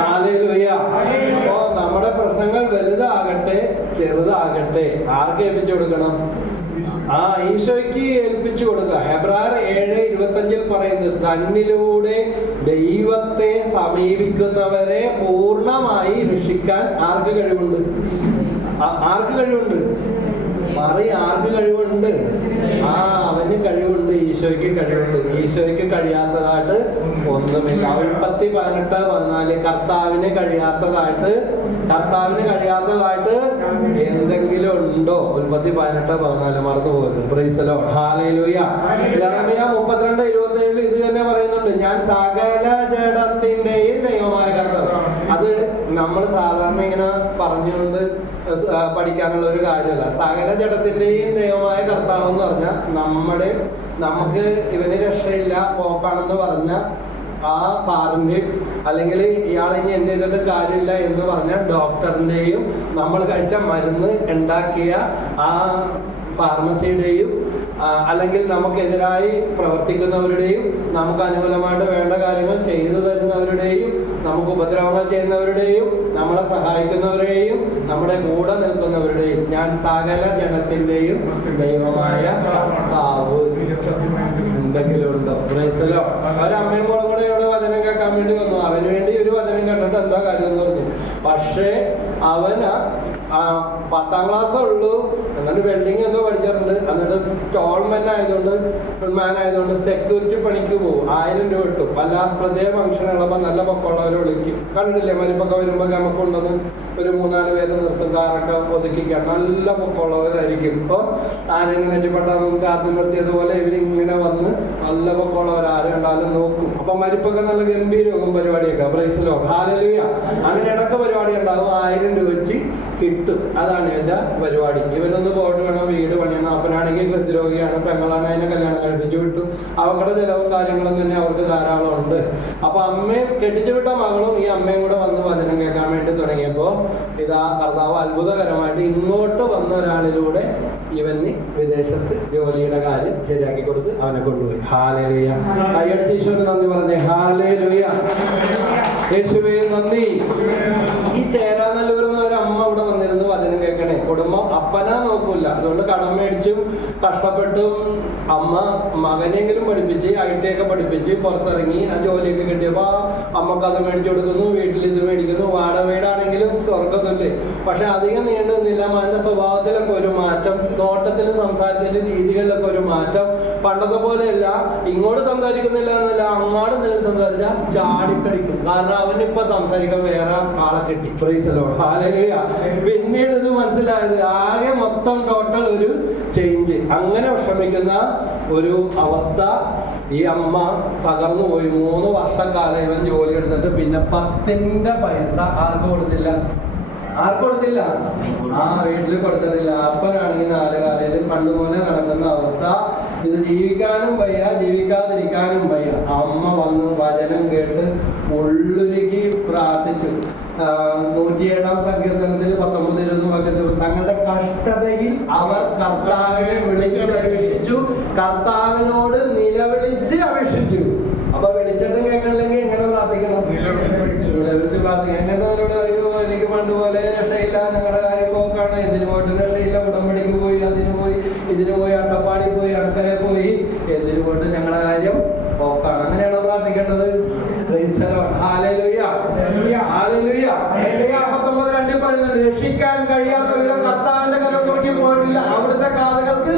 ഹല്ലേലൂയാ. അപ്പോ നമ്മുടെ പ്രശ്നങ്ങൾ വലുതാകട്ടെ ചെറുതാകട്ടെ ആർക്ക് ഏൽപ്പിച്ചു കൊടുക്കണം? ഈശോയ്ക്ക് ഏൽപ്പിച്ചു കൊടുക്കുക. ഹെബ്രായർ 7:25 പറയുന്നത്, തന്നിലൂടെ ദൈവത്തെ സമീപിക്കുന്നവരെ പൂർണ്ണമായി രക്ഷിക്കാൻ ആർക്ക് കഴിവുണ്ട്? ആർക്ക് കഴിവുണ്ട്? ആർക്ക് കഴിവുണ്ട്? അവന് കഴിവുണ്ട്. ഈശോയ്ക്ക് കഴിവുണ്ട്. ഈശോയ്ക്ക് കഴിയാത്തതായിട്ട് ഒന്നുമില്ല. ഉൽപ്പത്തി 18:14 കർത്താവിന് കഴിയാത്തതായിട്ട് എന്തെങ്കിലും ഉണ്ടോ? ഉൽപ്പത്തി 18:14 മറന്നു പോകരുത്. Praise the Lord, hallelujah. യെരമ്യ 32:27 ഇത് തന്നെ പറയുന്നുണ്ട്, ഞാൻ സകല ജഡത്തിന്റെയും ദൈവമായ കർത്താവ്. അത് നമ്മൾ സാധാരണ ഇങ്ങനെ പറഞ്ഞുകൊണ്ട് പഠിക്കാനുള്ള ഒരു കാര്യമല്ല. സകല ജഡത്തിന്റെയും ദൈവമായ കർത്താവ് എന്ന് പറഞ്ഞാൽ നമുക്ക് ഇവന് രക്ഷയില്ല പോക്കാണെന്ന് പറഞ്ഞ ആ സാറിന്റെയും അല്ലെങ്കിൽ ഇയാൾ ഇനി എന്ത് ചെയ്തിട്ട് കാര്യമില്ല എന്ന് പറഞ്ഞ ഡോക്ടറിന്റെയും നമ്മൾ കഴിച്ച മരുന്ന് ഉണ്ടാക്കിയ ആ ഫാർമസിയുടെയും അല്ലെങ്കിൽ നമുക്കെതിരായി പ്രവർത്തിക്കുന്നവരുടെയും നമുക്ക് അനുകൂലമായിട്ട് വേണ്ട കാര്യങ്ങൾ ചെയ്തു തരുന്നവരുടെയും നമുക്ക് ഉപദ്രവങ്ങൾ ചെയ്യുന്നവരുടെയും നമ്മളെ സഹായിക്കുന്നവരുടെയും നമ്മുടെ കൂടെ നിൽക്കുന്നവരുടെയും ഞാൻ സകല ജനത്തിന്റെയും ദൈവമായ കർത്താവ് എന്തെങ്കിലും ഉണ്ടോ? Price the Lord. ഒരമ്മയും മോളും കൂടെ ഇവിടെ വചനം കേൾക്കാൻ വേണ്ടി വന്നു. അവന് വേണ്ടി ഒരു വചനം കേട്ടിട്ട് എന്താ കാര്യം എന്ന് പറഞ്ഞു. പക്ഷേ അവന് 10ാം ക്ലാസ് ഉള്ളൂ, എന്നിട്ട് വെൽഡിങ് എന്തോ പഠിച്ചിട്ടുണ്ട്. എന്നിട്ട് സ്റ്റോൾമാൻ ആയതുകൊണ്ട് സെക്യൂരിറ്റി പണിക്ക് പോകും. 1000 രൂപ കിട്ടും. പല പ്രത്യേക ഫംഗ്ഷനുകളപ്പോൾ നല്ല പൊക്കമുള്ളവരെ വിളിക്കും. കണ്ടിട്ടില്ലേ, മരിപ്പൊക്കെ വരുമ്പോൾ നമുക്ക് കൊണ്ടുവന്ന് ഒരു 3-4 പേര് നിർത്തും, കാറൊക്കെ ഒതുക്കിക്കാൻ. നല്ല പൊക്കമുള്ളവരായിരിക്കും. ഇപ്പോൾ ആരെങ്കിലും നെറ്റിപ്പെട്ടാൽ നമുക്ക് ആദ്യം നിർത്തിയതുപോലെ ഇവരിങ്ങനെ വന്ന് നല്ല പൊക്കമുള്ളവർ ആരും ഉണ്ടാലും നോക്കും. അപ്പൊ മരിപ്പൊക്കെ നല്ല ഗംഭീരമാകും പരിപാടിയൊക്കെ. Price the Lord, hallelujah. അങ്ങനെ ഇടയ്ക്ക് പരിപാടി ഉണ്ടാകും. 1000 രൂപ വെച്ച് കിട്ടും. അതാണ് എൻ്റെ പരിപാടി. ഇവനൊന്ന് പോയിട്ട് വേണം വീട് പണിയണം. അപ്പനാണെങ്കിൽ ഹൃദ്രോഗിയാണ്, പെങ്ങളാണ്, അതിനെ കല്യാണം കഴിപ്പിച്ചു വിട്ടു. അവരുടെ ചെലവും കാര്യങ്ങളും തന്നെ അവർക്ക് ധാരാളം ഉണ്ട്. അപ്പൊ അമ്മയും കെട്ടിച്ചു വിട്ട മകളും ഈ അമ്മയും കൂടെ വന്ന് വചനം കേൾക്കാൻ വേണ്ടി തുടങ്ങിയപ്പോ ഇതാ കർത്താവ് അത്ഭുതകരമായിട്ട് ഇങ്ങോട്ട് വന്ന ഒരാളിലൂടെ ഇവന് വിദേശത്ത് ജോലിയുടെ കാര്യം ശരിയാക്കി കൊടുത്ത് അവനെ കൊണ്ടുപോയി. ഹല്ലേലൂയ. കൈയടിച്ച് ഈശോന് നന്ദി പറഞ്ഞേ. ഹല്ലേലൂയ. യേശുവേ നന്ദി. ഈ ചേരാനല്ലൂരിൽ ഒരു അമ്മ ഇവിടെ വന്നിരുന്നു വചനം കേൾക്കണേ. കുടുംബം അപ്പനാ നോക്കൂല, അതുകൊണ്ട് കടം മേടിച്ചും കഷ്ടപ്പെട്ടും അമ്മ മകനെങ്കിലും പഠിപ്പിച്ച് IT ഒക്കെ പഠിപ്പിച്ച് പുറത്തിറങ്ങി ആ ജോലിയൊക്കെ കിട്ടിയപ്പോ അമ്മക്ക് അത് മേടിച്ചു കൊടുക്കുന്നു, വീട്ടിൽ ഇത് മേടിക്കുന്നു. വാടക വീടാണെങ്കിലും സ്വർഗത്തുണ്ട്. പക്ഷെ അധികം നീണ്ടു നിന്നില്ല. മകന്റെ സ്വഭാവത്തിലൊക്കെ ഒരു മാറ്റം, നോട്ടത്തിലും സംസാരത്തിലും രീതികളിലൊക്കെ ഒരു മാറ്റം. പണ്ടത്തെ പോലെയല്ല, ഇങ്ങോട്ട് സംസാരിക്കുന്നില്ല എന്നല്ല, അങ്ങോട്ട് എന്തെങ്കിലും സംസാരിച്ചാൽ ചാടിക്കടിക്കും. കാരണം അവനിപ്പോ സംസാരിക്കാൻ വേറെ ആളെ കിട്ടി. Price the Lord, hallelujah. പിന്നീട് ഇത് മനസ്സിലായത് ആകെ മൊത്തം ടോട്ടൽ ഒരു ചേഞ്ച്. അങ്ങനെ വിഷമിക്കുന്ന ഒരു അവസ്ഥ ഈ അമ്മ തകർന്നു പോയി. 3 വർഷക്കാലം ഇവൻ ജോലി എടുത്തിട്ട് പിന്നെ 10ന്റെ പൈസ ആർക്കും കൊടുത്തില്ല. വീട്ടിൽ കൊടുത്തിട്ടില്ല. അപ്പനാണെങ്കിൽ 4 കാലയിൽ പണ്ടുപോലെ നടക്കുന്ന അവസ്ഥ. ഇത് ജീവിക്കാനും വയ്യ, ജീവിക്കാതിരിക്കാനും വയ്യ. അമ്മ വന്ന് വചനം കേട്ട് ഉള്ളുരുക്കി പ്രാർത്ഥിച്ചു. 107 സങ്കീർത്തനത്തിൽ 19-20 വാക്യത്തിൽ തങ്ങളുടെ കഷ്ടതയിൽ അവർ കർത്താവിനെ വിളിച്ചപേക്ഷിച്ചു, കർത്താവിനോട് നിലവിളിച്ച് അപേക്ഷിച്ചു. അപ്പൊ വെളിച്ചെണ്ണ കേൾക്കണില്ലെങ്കിൽ എങ്ങനെ പ്രാർത്ഥിക്കണം? നിലവിളിച്ച് പ്രാർത്ഥിക്കണം. എങ്ങനത്തെ അറിയോ, എനിക്ക് പണ്ടുപോലെ രക്ഷയില്ല, ഞങ്ങളുടെ കാര്യം പോക്കാണ്, എന്തിനു പോയിട്ട് രക്ഷയില്ല, ഉടമ്പടിക്ക് പോയി, അതിന് പോയി, ഇതിന് പോയി, അട്ടപ്പാടി പോയി, അടക്കരെ പോയി, എന്തിനു പോയിട്ട് ഞങ്ങളുടെ കാര്യം പോക്കാണ്. അങ്ങനെയാണോ പ്രാർത്ഥിക്കേണ്ടത്? പറയുന്നുണ്ട്, രക്ഷിക്കാൻ കഴിയാത്ത വിധം കർത്താവിന്റെ കരം കുറുക്കി പോയിട്ടില്ല, അവിടുത്തെ കാതുകൾക്ക്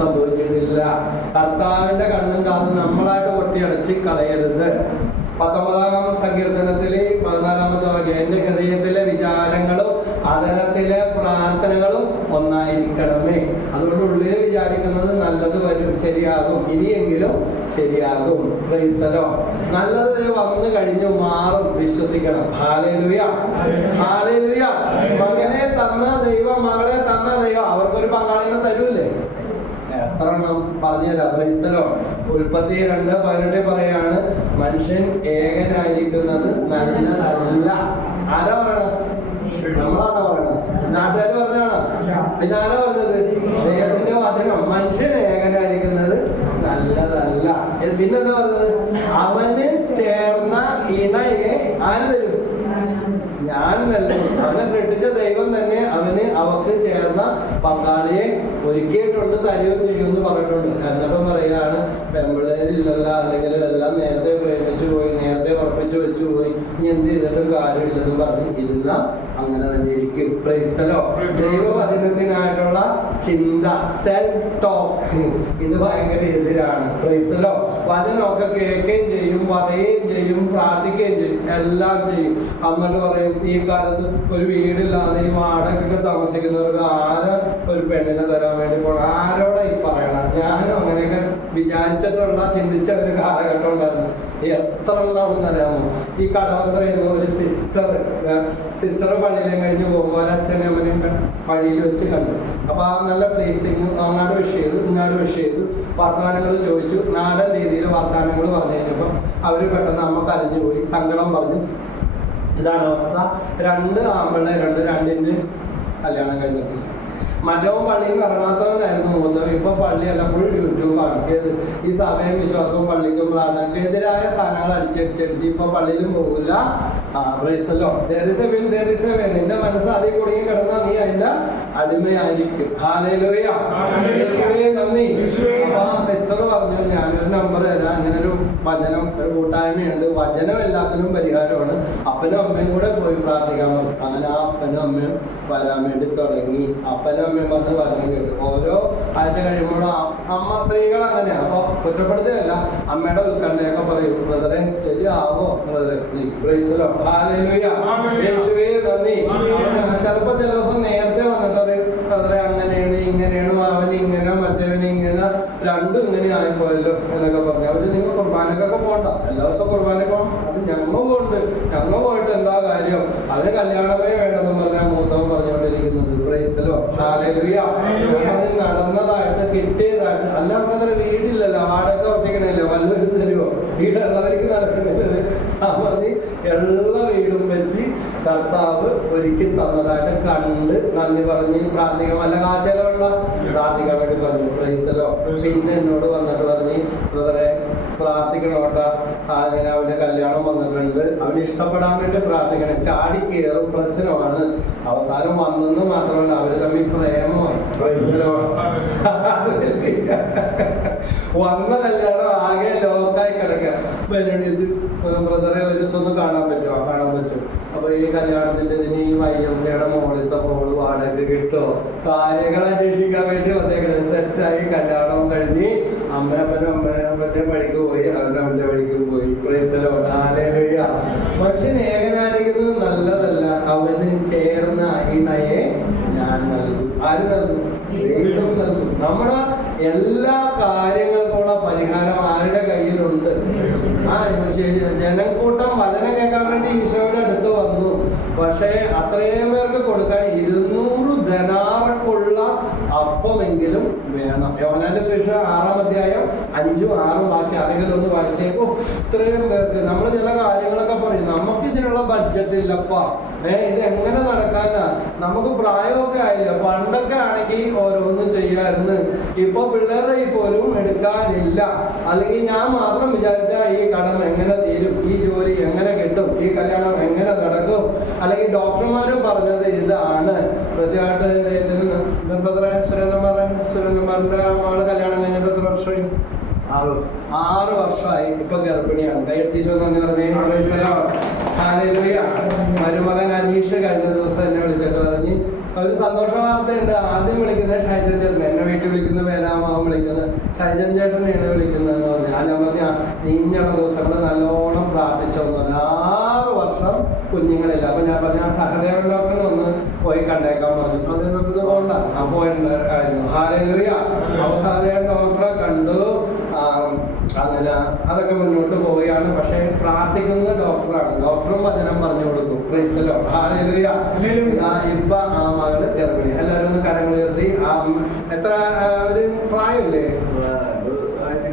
സംഭവിച്ചിട്ടില്ല. കർത്താവിന്റെ കണ്ണും കാതും നമ്മളായിട്ട് കൊട്ടിയടച്ച് കളയരുത്. 19-ാം സങ്കീർത്തനത്തില് 14-ാമത്തെ വാക്യം, എന്റെ ഹൃദയത്തിലെ വിചാരങ്ങളും അതരത്തിലെ പ്രാർത്ഥനകളും ഒന്നായിരിക്കണമേ. അതുകൊണ്ട് ഉള്ളിൽ വിചാരിക്കുന്നത് നല്ലത് വരും, ശരിയാകും, ഇനിയെങ്കിലും ശരിയാകും. നല്ലത് വന്നു കഴിഞ്ഞു മാറും, വിശ്വസിക്കണം. Hallelujah, hallelujah. മകനെ തന്ന ദൈവം, മകളെ തന്ന ദൈവം അവർക്കൊരു പങ്കാളിനെ തരൂല്ലേ? എത്ര എണ്ണം പറഞ്ഞുതരാം. ഉൽപ്പത്തി 2:18 പറയാണ്, മനുഷ്യൻ ഏകനായിരിക്കുന്നത് നല്ലതല്ല. ആരാ പറയണത്? നമ്മളാണോ പറയണത്? നാട്ടുകാർ പറഞ്ഞാണ്. പിന്നെ ആരാ പറഞ്ഞത്? ദൈവത്തിന്റെ വചനം. മനുഷ്യൻ ഏകനായിരിക്കുന്നത് നല്ലതല്ല. പിന്നെന്താ പറഞ്ഞത്? അവന് ചേർന്ന ഇണയെ ആര് തരും? ഞാൻ നല്ലത്. അവനെ സൃഷ്ടിച്ച ദൈവം തന്നെ അവക്ക് ചേർന്ന പങ്കാളിയെ ഒരുക്കിയിട്ടുണ്ട്, തരുകയും ചെയ്യുമെന്ന് പറഞ്ഞിട്ടുണ്ട്. എന്നിട്ടും പറയാണ്, പെൺപിള്ളേരില്ലല്ല, അല്ലെങ്കിൽ എല്ലാം നേരത്തെ പ്രേമിച്ചു പോയി, നേരത്തെ ഉറപ്പിച്ചു വെച്ചു പോയി, ഇനി എന്ത് ചെയ്തിട്ടും കാര്യമില്ലെന്ന് പറഞ്ഞ് ഇരുന്ന അങ്ങനെ തന്നെ ഇരിക്കും. ദൈവവചനത്തിനായിട്ടുള്ള ചിന്ത, സെൽഫ് ടോക്ക്, ഇത് ഭയങ്കര എതിരാണ്. വചനമൊക്കെ കേൾക്കുകയും ചെയ്യും, പറയുകയും ചെയ്യും, പ്രാർത്ഥിക്കുകയും ചെയ്യും, എല്ലാം ചെയ്യും. എന്നിട്ട് പറയും, ഈ കാലത്ത് ഒരു വീടില്ലാതെ ഈ വാടകയ്ക്കൊക്കെ താമസിക്കുന്നവർക്ക് ആരാ ഒരു പെണ്ണിനെ തരാൻ വേണ്ടി പോകണം? ആരോടെ ഈ പറയണം? ഞാനും അങ്ങനെയൊക്കെ വിചാരിച്ചിട്ടുള്ള ചിന്തിച്ച ഒരു കാലഘട്ടം ഉണ്ടായിരുന്നു. എത്ര ഉണ്ടാവുമെന്നറിയാമോ? ഈ കടവന്ത്രയെന്ന് ഒരു സിസ്റ്റർ പള്ളിയിലും കഴിഞ്ഞ് പോകുമ്പോൾ ഒരച്ഛനെ അമ്മനെയും വഴിയിൽ വെച്ച് കണ്ടു. അപ്പൊ ആ നല്ല പ്ലേസിങ് അങ്ങാട് വിഷ് ചെയ്തു, ഇങ്ങാട് വിഷ് ചെയ്തു, വർത്തമാനങ്ങൾ ചോദിച്ചു, നാടൻ രീതിയിൽ വർത്തമാനങ്ങൾ പറഞ്ഞു കഴിഞ്ഞപ്പോൾ അവര് പെട്ടെന്ന് അമ്മ കരഞ്ഞുപോയി, സങ്കടം പറഞ്ഞു. ഇതാണ് അവസ്ഥ. 2 ആമ്പിള്ളേരുണ്ട്, 2ന്റെ കല്യാണം കഴിഞ്ഞിട്ടില്ല. മറ്റവൻ പള്ളിയിൽ നിന്ന് ഇറങ്ങാത്തവനായിരുന്നു മൂത്തവൻ. ഇപ്പൊ പള്ളിയല്ല, ഫുൾ യൂട്യൂബാണ്. ഈ സഭയും വിശ്വാസവും പള്ളിക്കും പ്രാർത്ഥനയ്ക്കും എതിരായ സാധനങ്ങൾ അടിച്ചടിച്ചടിച്ച് ഇപ്പൊ പള്ളിയിലും പോകില്ല. നിന്റെ മനസ്സ് അതിൽ കുടുങ്ങി കിടന്നാൽ നീ അതിന്റെ അടിമയായിരിക്കും. ഹല്ലേലൂയ, യേശുവേ നന്ദി. അപ്പൊ ആ സിസ്റ്റർ പറഞ്ഞു, ഞാനൊരു നമ്പർ തരാം, അങ്ങനെ ഒരു വചനം, ഒരു കൂട്ടായ്മയുണ്ട്, വചനം എല്ലാത്തിനും പരിഹാരമാണ്, അപ്പനും അമ്മയും കൂടെ പോയി പ്രാർത്ഥിക്കാൻ പറഞ്ഞു. അങ്ങനെ ആ അപ്പനും അമ്മയും വരാൻ വേണ്ടി തുടങ്ങി. അപ്പനും അമ്മയും വന്ന് വചനം കേട്ടു. ഓരോ ആഴ്ച കഴിയുമ്പോഴും അമ്മ സ്ത്രീകൾ അങ്ങനെയാ. അപ്പൊ കുറ്റപ്പെടുത്തുകയല്ല, അമ്മയുടെ ഉത്കണ്ഠയൊക്കെ പറയും, ബ്രദറെ ശരിയാവോ ബ്രദറെ? യേശുവേ നന്ദി. ചിലപ്പോ ചില ദിവസം നേരത്തെ വന്നിട്ട് പറയും, ബ്രദറെ അങ്ങനെയാണ്, ഇങ്ങനെയാണ്, അവന് ഇങ്ങനെ, മറ്റവന് ഇങ്ങനെ, രണ്ടും ഇങ്ങനെ ആയിപ്പോയല്ലോ എന്നൊക്കെ പറഞ്ഞു. അവര് നിങ്ങൾ കുർബാനക്കൊക്കെ പോകണ്ട, എല്ലാ ദിവസവും കുർബാനക്ക് പോകണം. അത് ഞങ്ങൾ പോയിട്ട് എന്താ കാര്യം? അവന് കല്യാണമേ വേണ്ടെന്ന് പറഞ്ഞാൽ മൂത്തവൻ പറഞ്ഞുകൊണ്ടിരിക്കുന്നത്. നടന്നതായിട്ട് കിട്ടിയതായിട്ട് അല്ല. ബ്രദറെ വീടില്ലല്ലോ, വാടക വസിക്കണല്ലോ, വല്ലവരും തരുമോ? വീടുള്ളവർക്ക് നടക്കുന്നില്ല. ആ പറഞ്ഞ് എല്ലാ വീടും വെച്ച് കർത്താവ് ഒരുക്കി തന്നതായിട്ട് കണ്ട് നന്ദി പറഞ്ഞ് പ്രാർത്ഥിക്കാൻ വല്ല കാശലമുണ്ട പ്രാർത്ഥിക്കാൻ വേണ്ടി പറഞ്ഞു. പ്രൈസലോ. പിന്നെ എന്നോട് വന്നിട്ട് പറഞ്ഞ്, ബ്രദറെ പ്രാർത്ഥിക്കണോട്ടാ, അങ്ങനെ അവന്റെ കല്യാണം വന്നിട്ടുണ്ട്, അവന് ഇഷ്ടപ്പെടാൻ വേണ്ടി പ്രാർത്ഥിക്കണം, ചാടി കയറും, പ്രശ്നമാണ്. അവസാനം വന്നെന്ന് മാത്രമല്ല, അവര് തമ്മിൽ പ്രേമമായി. വന്ന കല്യാണം ആകെ ലോക്കായി കിടക്കുക. അപ്പൊ എന്നോട് ബ്രദറെ ഒരു ദിവസം ഒന്ന് കാണാൻ പറ്റുമോ? കാണാൻ പറ്റും. അപ്പൊ ഈ കല്യാണത്തിന്റെ ഇതിന് ഈ YMCയുടെ മോളിലത്തെ ഹോള് വാടക കിട്ടോ? കാര്യങ്ങൾ അന്വേഷിക്കാൻ വേണ്ടി വന്നേക്കണേ. സെറ്റായി, കല്യാണം കഴിഞ്ഞ് അമ്മയപ്പനും അമ്മേന്റെ വഴിക്ക് പോയി, അവന്റെ അമ്മന്റെ വഴിക്ക് പോയി. മനുഷ്യൻ ഏകനായിരിക്കുന്നത് നല്ലതല്ല. അവന് ചേർന്ന ഇണയെ ഞാൻ നൽകും. ആര് നൽകും? ദൈവം നൽകും. നമ്മുടെ എല്ലാ കാര്യങ്ങൾക്കുള്ള പരിഹാരം ആരുടെ കയ്യിലുണ്ട്? ജനക്കൂട്ടം വചനം കേൾക്കാൻ വേണ്ടി ഈശോയുടെ അടുത്ത് വന്നു. പക്ഷേ അത്രയും പേർക്ക് കൊടുക്കാൻ 200 ധനാർക്കുള്ള അപ്പമെങ്കിലും വേണം. യോഹന്നാന്റെ സുവിശേഷം 6-ാം അധ്യായം 5-ഉം 6-ഉം ബാക്കി ആരെങ്കിലും ഒന്ന് വായിച്ചേക്കോ. ഇത്രയും പേർക്ക് നമ്മൾ ചില കാര്യങ്ങളൊക്കെ പറയും, നമുക്ക് ഇതിനുള്ള ബഡ്ജറ്റ് ഇല്ലപ്പാ, ഇത് എങ്ങനെ നടക്കാനാ, നമുക്ക് പ്രായമൊക്കെ ആയില്ല. പണ്ടൊക്കെ ആണെങ്കിൽ ഓരോന്നും ചെയ്യാറുണ്ട്. ഇപ്പൊ പിള്ളേരുടെ പോലും എടുക്കാനില്ല. അല്ലെങ്കിൽ ഞാൻ മാത്രം വിചാരിച്ചാൽ ഈ കടം എങ്ങനെ തീരും, ഈ ജോലി എങ്ങനെ കിട്ടും, ഈ കല്യാണം എങ്ങനെ നടക്കും. അല്ലെങ്കിൽ ഡോക്ടർമാരും പറഞ്ഞത് ഇതാണ്. കൃത്യമായിട്ട് സുരേന്ദ്രന്മാരുടെ ആള് കല്യാണം കഴിഞ്ഞിട്ട് എത്ര വർഷമായി? 6 വർഷമായി. ഇപ്പൊ ഗർഭിണിയാണ്. കൈയെടുത്തിച്ചോ നന്ദി പറഞ്ഞ മരുമകൻ അനീഷ് കഴിഞ്ഞ ദിവസം എന്നെ വിളിച്ചിട്ട് പറഞ്ഞ് ഒരു സന്തോഷ വാർത്തയുണ്ട്. ആദ്യം വിളിക്കുന്നത് ഷൈജൻ ചേട്ടൻ, എന്നെ വീട്ടിൽ വിളിക്കുന്ന പേരാമാവും വിളിക്കുന്നത് ഷൈജൻ ചേട്ടനെയാണ് വിളിക്കുന്നതെന്ന് പറഞ്ഞു. ഞാൻ പറഞ്ഞ ഇങ്ങനെയുള്ള ദിവസങ്ങൾ നല്ലോണം പ്രാർത്ഥിച്ചോന്ന് പറഞ്ഞു. 6 വർഷം കുഞ്ഞുങ്ങളില്ല. അപ്പൊ ഞാൻ പറഞ്ഞ സഹദേവൻ ഡോക്ടറിനെ ഒന്ന് പോയി കണ്ടേക്കാൻ പറഞ്ഞു. സഹദേവൻ ഡോക്ടർ പോകണ്ട, ഞാൻ പോയിട്ടുണ്ടായിരുന്നു. ഹല്ലേലൂയ. അപ്പൊ സഹദേവൻ ഡോക്ടറെ കണ്ടു. അങ്ങനെ അതൊക്കെ മുന്നോട്ട് പോവുകയാണ്. പക്ഷെ പ്രാർത്ഥിക്കുന്ന ഡോക്ടറാണ്. ഡോക്ടറും വചനം പറഞ്ഞു കൊടുക്കും. Praise Lord. ഹല്ലേലൂയ. ഇപ്പൊ ആ മകള് ഗർഭിണി. എല്ലാവരും ഒന്ന് കരങ്ങൾ ഉയർത്തി. എത്ര ഒരു പ്രായമില്ലേ?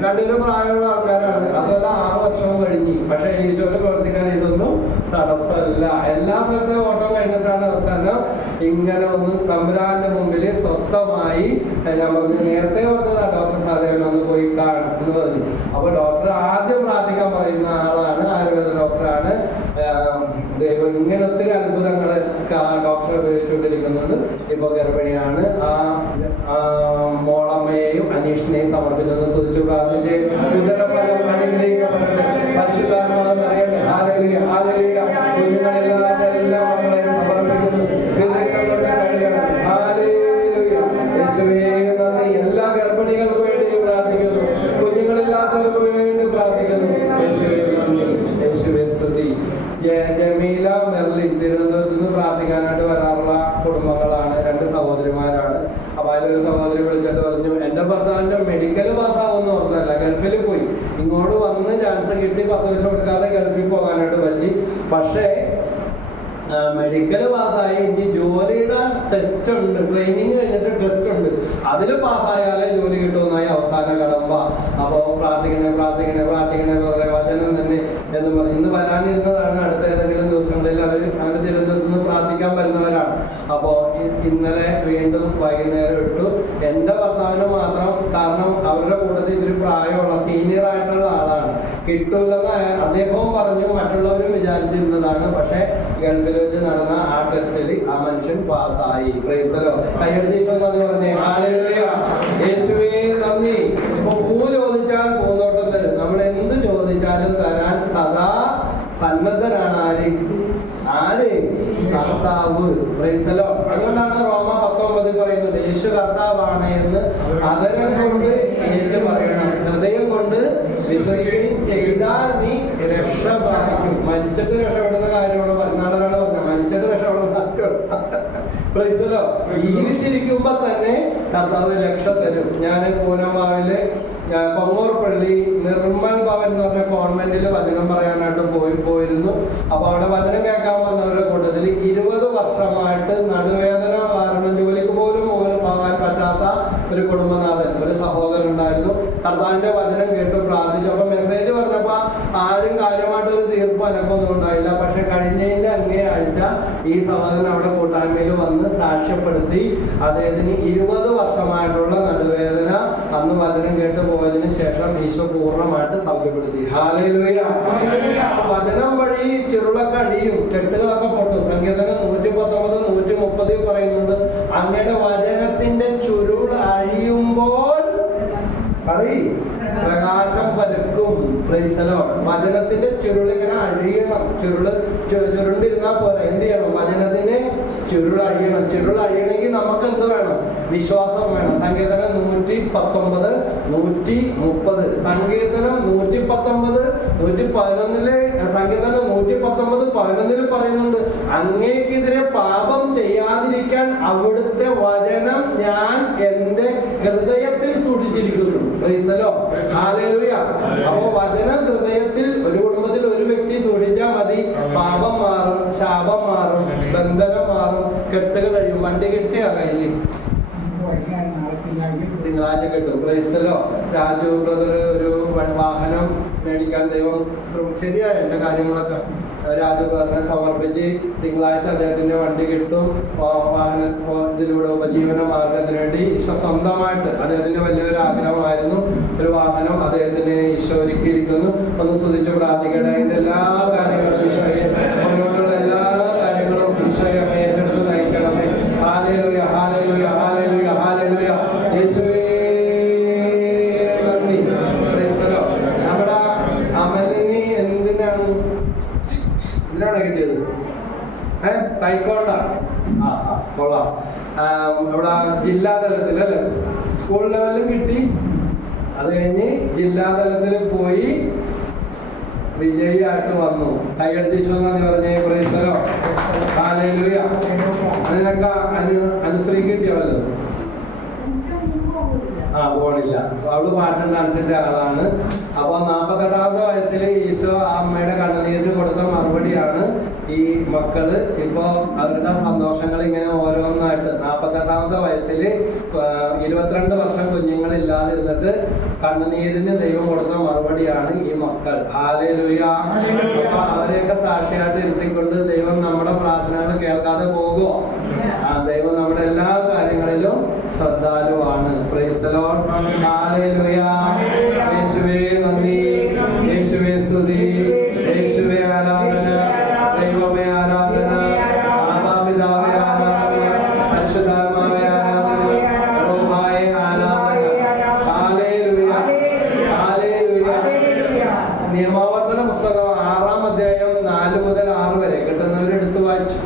രണ്ടൊരു പ്രായമുള്ള ആൾക്കാരാണ്. അതുപോലെ 6 വർഷവും കഴിഞ്ഞു. പക്ഷെ ഈശോയിൽ പ്രവർത്തിക്കാൻ ഇതൊന്നും തടസ്സമല്ല. എല്ലാ സ്ഥലത്തും ഓട്ടം കഴിഞ്ഞിട്ടാണ് അവസാനം ഇങ്ങനെ ഒന്ന് തമ്പുരാന്റെ മുമ്പിൽ സ്വസ്ഥമായി. ഞാൻ പറഞ്ഞു, നേരത്തെ പറഞ്ഞതാ ഡോക്ടർ സഹദേവൻ ഒന്ന് പോയി കാണും എന്ന് പറഞ്ഞു. അപ്പൊ ഡോക്ടർ ആദ്യം പ്രാർത്ഥിക്കാൻ പറയുന്ന ആളാണ്, ആയുർവേദ ഡോക്ടറാണ്. ദൈവം ഇങ്ങനെ ഒത്തിരി അത്ഭുതങ്ങള് ഡോക്ടറെ ഉപയോഗിച്ചുകൊണ്ടിരിക്കുന്നുണ്ട്. ഇപ്പൊ ഗർഭിണിയാണ്. മോളമ്മയെയും അനീഷിനെയും സമർപ്പിച്ചൊന്ന് സ്തുതിച്ചു പ്രാർത്ഥിച്ച് പരിശുദ്ധാത്മാവ് അറിയട്ടെ. Hallelujah, hallelujah. കുഞ്ഞുങ്ങളെല്ലാം മക്കളെ സമർപ്പിക്കുന്നു. ഹല്ലേലൂയ. യേശുവേ നന്ദി. എല്ലാ ഗർഭിണികൾക്ക് വേണ്ടി പ്രാർത്ഥിക്കുന്നു. കുഞ്ഞുങ്ങളില്ലാത്തവർക്ക് വേണ്ടി പ്രാർത്ഥിക്കുന്നു. യേശുവേ സ്തുതി. ജമീല മെർലിൻ തിരുവനന്തപുരത്ത് നിന്ന് പ്രാർത്ഥിക്കാനായിട്ട് വരാറുള്ള കുടുംബങ്ങളാണ്. 2 സഹോദരിമാരാണ്. അപ്പൊ അതിലൊരു സഹോദരി വിളിച്ചിട്ട് പറഞ്ഞു, എന്റെ ഭർത്താവിന്റെ മെഡിക്കൽ പാസ്സാവുമെന്ന് ഓർത്തല്ല, ഗൾഫിൽ പോയി. ഇങ്ങോട്ട് വന്ന് ചാൻസ് കിട്ടി. 10 ദിവസം എടുക്കാതെ ഗൾഫിൽ പോകാനായിട്ട് പറ്റി. പക്ഷേ മെഡിക്കൽ പാസ്സായി. ഇനി ജോലിയുടെ ടെസ്റ്റ് ഉണ്ട്, ട്രെയിനിങ് കഴിഞ്ഞിട്ട് ടെസ്റ്റ് ഉണ്ട്. അതിൽ പാസ്സായാലേ ജോലി കിട്ടുമെന്നായി അവസാന കടമ്പ. അപ്പോ പ്രാർത്ഥിക്കണേ പ്രാർത്ഥിക്കണേ പ്രാർത്ഥിക്കണേ വചനം തന്നെ എന്ന് പറഞ്ഞു. ഇന്ന് വരാനിരുന്നതാണ്. അടുത്ത ഏതെങ്കിലും ദിവസങ്ങളിൽ അവര് തിരുവനന്തപുരത്ത് നിന്ന് പ്രാർത്ഥിക്കാൻ വരുന്നവരാണ്. അപ്പോ ഇന്നലെ വീണ്ടും വൈകുന്നേരം ഇട്ടു. എന്റെ ഭർത്താവിന് മാത്രം, കാരണം അവരുടെ കൂട്ടത്തിൽ ഇത്തിരി പ്രായമുള്ള സീനിയർ ആയിട്ടുള്ള ആളാണ്, കിട്ടൂലെന്ന് അദ്ദേഹവും പറഞ്ഞു. മറ്റുള്ളവരും വിചാരിച്ചിരുന്നതാണ്. പക്ഷെ ഗൾഫിൽ വെച്ച് നടന്ന ആ ടെസ്റ്റിൽ ആ മനുഷ്യൻ പാസ്സായി. പ്രൈസലോ. കൈയടിച്ചോ നന്ദി പറഞ്ഞേ. ഹല്ലേലൂയ. യേശുവേ നന്ദി. ഇപ്പൊ പൂ ചോദിച്ചാൽ പൂന്തോട്ടം തരും. നമ്മൾ എന്ത് ചോദിച്ചാലും തരാൻ സദാ സന്നദ്ധനാണ്. ആര്? കർത്താവ്. പ്രൈസലോ. അതുകൊണ്ടാണ് റോമ 19 പറയുന്നത്, യേശു കർത്താവാണ് എന്ന് അതരം കൊണ്ട് ഏറ്റു പറയണം, ഹൃദയം കൊണ്ട് വിശ്വസിക്കുകയും ചെയ്താൽ നീ രക്ഷ പ്രാപിക്കും. മരിച്ചിട്ട് രക്ഷപ്പെടുന്ന കാര്യമാണ്. നാളെ പറഞ്ഞ മരിച്ചിട്ട് രക്ഷപ്പെടുന്ന പ്രൈസലോ. ജീവിച്ചിരിക്കുമ്പോ തന്നെ കർത്താവ് രക്ഷ തരും. ഞാൻ കൂനമാവില് കൊങ്ങൂർപ്പള്ളി നിർമ്മൽ ഭവൻ എന്ന് പറഞ്ഞ കോൺവെന്റിൽ വചനം പറയാനായിട്ട് പോയിരുന്നു. അപ്പൊ അവിടെ വചനം കേൾക്കാൻ വന്നവരുടെ കൂട്ടത്തിൽ 20 വർഷമായിട്ട് നടുവേദന കാരണം ജോലിക്ക് പോലും പോകാൻ പറ്റാത്ത ഒരു കുടുംബനാഥൻ, ഒരു സഹോദരൻ ഉണ്ടായിരുന്നു. കർത്താവിന്റെ വചനം കേട്ട് പ്രാർത്ഥിച്ചു. അപ്പൊ മെസ്സേജ് പറഞ്ഞപ്പോ ആരും കാര്യമായിട്ടൊരു തീർപ്പ് അനക്കൊന്നും ഉണ്ടായില്ല. പക്ഷെ കഴിഞ്ഞതിന്റെ അങ്ങേ ആഴ്ച ഈ സഹോദരൻ അവിടെ കൂട്ടായ്മയിൽ വന്ന് സാക്ഷ്യപ്പെടുത്തി. അദ്ദേഹത്തിന് 20 വർഷമായിട്ടുള്ള നടുവേദന അന്ന് വചനം കേട്ട് പോയതിനു ശേഷം ഈശോ പൂർണ്ണമായിട്ട് സൗഖ്യപ്പെടുത്തി. ഹല്ലേലൂയ. വചനം വഴി ചുരുളൊക്കെ അടിയും, കെട്ടുകളൊക്കെ പൊട്ടും. സങ്കീർത്തനം 119, 130 പറയുന്നുണ്ട്, അങ്ങയുടെ വചനത്തിന്റെ ചുരുൾ അഴിയുമ്പോൾ പ്രകാശം പരക്കും. പ്രൈസലോ. വചനത്തിന്റെ ചുരുളിങ്ങനെ അഴിയണം. ചുരുണ്ടിരുന്നാ പോലെ എന്ത് ചെയ്യണം? വചനത്തിന് ചുരുൾ അഴിയണം. ചുരുൾ അഴിയണമെങ്കിൽ നമുക്ക് എന്ത് വേണം? വിശ്വാസം വേണം. സങ്കീർത്തനം 119, 130. സങ്കീർത്തനം 119, 111 സങ്കീർത്തനം 119, 11 പറയുന്നുണ്ട്, അങ്ങേക്കെതിരെ പാപം ചെയ്യാതിരിക്കാൻ അവിടുത്തെ വചനം ഞാൻ എന്റെ ഹൃദയത്തിൽ സൂക്ഷിച്ചിരിക്കുന്നു. പ്രൈസലോ. ഹല്ലേലൂയ. അപ്പോ വചനം ഹൃദയത്തിൽ ഒരു കുടുംബത്തിൽ ഒരു വ്യക്തി സൂക്ഷിച്ചാൽ മതി. പാപം മാറും, ശാപം മാറും, ബന്ധനം മാറും, കെട്ടുകൾ കഴിയും. വണ്ടി കെട്ടിയ കയ്യിൽ തിങ്കളാഴ്ച കിട്ടും. പ്രൈസലോ രാജു ബ്രദർ ഒരു വാഹനം മേടിക്കാൻ ദൈവം ശരിയായ എൻ്റെ കാര്യങ്ങളൊക്കെ രാജു ബ്രദറിനെ സമർപ്പിച്ച് തിങ്കളാഴ്ച അദ്ദേഹത്തിന്റെ വണ്ടി കിട്ടും. വാഹന ഇതിലൂടെ ഉപജീവന മാർഗത്തിന് വേണ്ടി ഈശോ സ്വന്തമായിട്ട് അദ്ദേഹത്തിന്റെ വലിയൊരു ആഗ്രഹമായിരുന്നു ഒരു വാഹനം അദ്ദേഹത്തിന് ഈശോ ഒരുക്കിയിരിക്കുന്നു. ഒന്ന് സ്തുതിച്ച് പ്രാർത്ഥിക്കട്ടെ. ഇതിന്റെ എല്ലാ കാര്യങ്ങളും ഈശോയെ മുന്നോട്ടുള്ള എല്ലാ കാര്യങ്ങളും ഈശോയെ ഏറ്റെടുത്ത് നയിക്കണമേ. Hallelujah hallelujah hallelujah hallelujah. യേശുവേ നന്ദി. ക്രൈസ്തവോ നമ്മുടെ അമലിന് എന്തിനാണ് ഇതിനാണ് കിട്ടിയത്? തൈക്കോണ്ട കൊള്ളാം. ഇവിടെ ജില്ലാ തലത്തിൽ അല്ലേ, സ്കൂൾ ലെവലിലും കിട്ടി. അത് കഴിഞ്ഞ് ജില്ലാതലത്തിൽ പോയി വിജയിയായിട്ട് വന്നു. കൈയടിച്ചു എന്ന് പറഞ്ഞേ പ്രൈസലോ ഹല്ലേലൂയ. അതിനൊക്കെ അനുശ്രീ കിട്ടിയല്ലോ. പോണില്ല. അവള് പാട്ടും ഡാൻസിന്റെ ആളാണ്. അപ്പൊ 48ാമത്തെ വയസ്സിൽ ഈശോ ആ അമ്മയുടെ കണ്ണുനീരിന് കൊടുത്ത മറുപടിയാണ് ഈ മക്കള് ഇപ്പോ അവരുടെ സന്തോഷങ്ങൾ ഇങ്ങനെ ഓരോന്നായിട്ട് 48ാമത്തെ വയസ്സിൽ 22 വർഷം കുഞ്ഞുങ്ങളില്ലാതിരുന്നിട്ട് കണ്ണുനീരിന് ദൈവം കൊടുത്ത മറുപടിയാണ് ഈ മക്കൾ. ഹല്ലേലൂയ. അപ്പൊ അവരെയൊക്കെ സാക്ഷിയായിട്ട് ഇരുത്തിക്കൊണ്ട് ദൈവം നമ്മുടെ പ്രാർത്ഥനകൾ കേൾക്കാതെ പോകുമോ? ദൈവം നമ്മുടെ എല്ലാ കാര്യങ്ങളിലും ശ്രദ്ധാലുവാണ്. Praise the Lord. ഹല്ലേലൂയ. യേശുവേ നന്ദി, യേശുവേ സ്തുതി, യേശുവേ ആരാധന, ദൈവമേ ആരാധന, മാതാപിതാവേ ആരാധന, പരിശുദ്ധാത്മാവേ ആരാധന, റൂഹായേ ആരാധന. Hallelujah hallelujah. നിയമാവർത്തന പുസ്തകം 6-ാം അധ്യായം 4 മുതൽ 6 വരെ കിട്ടുന്നവരെടുത്ത് വായിച്ചു.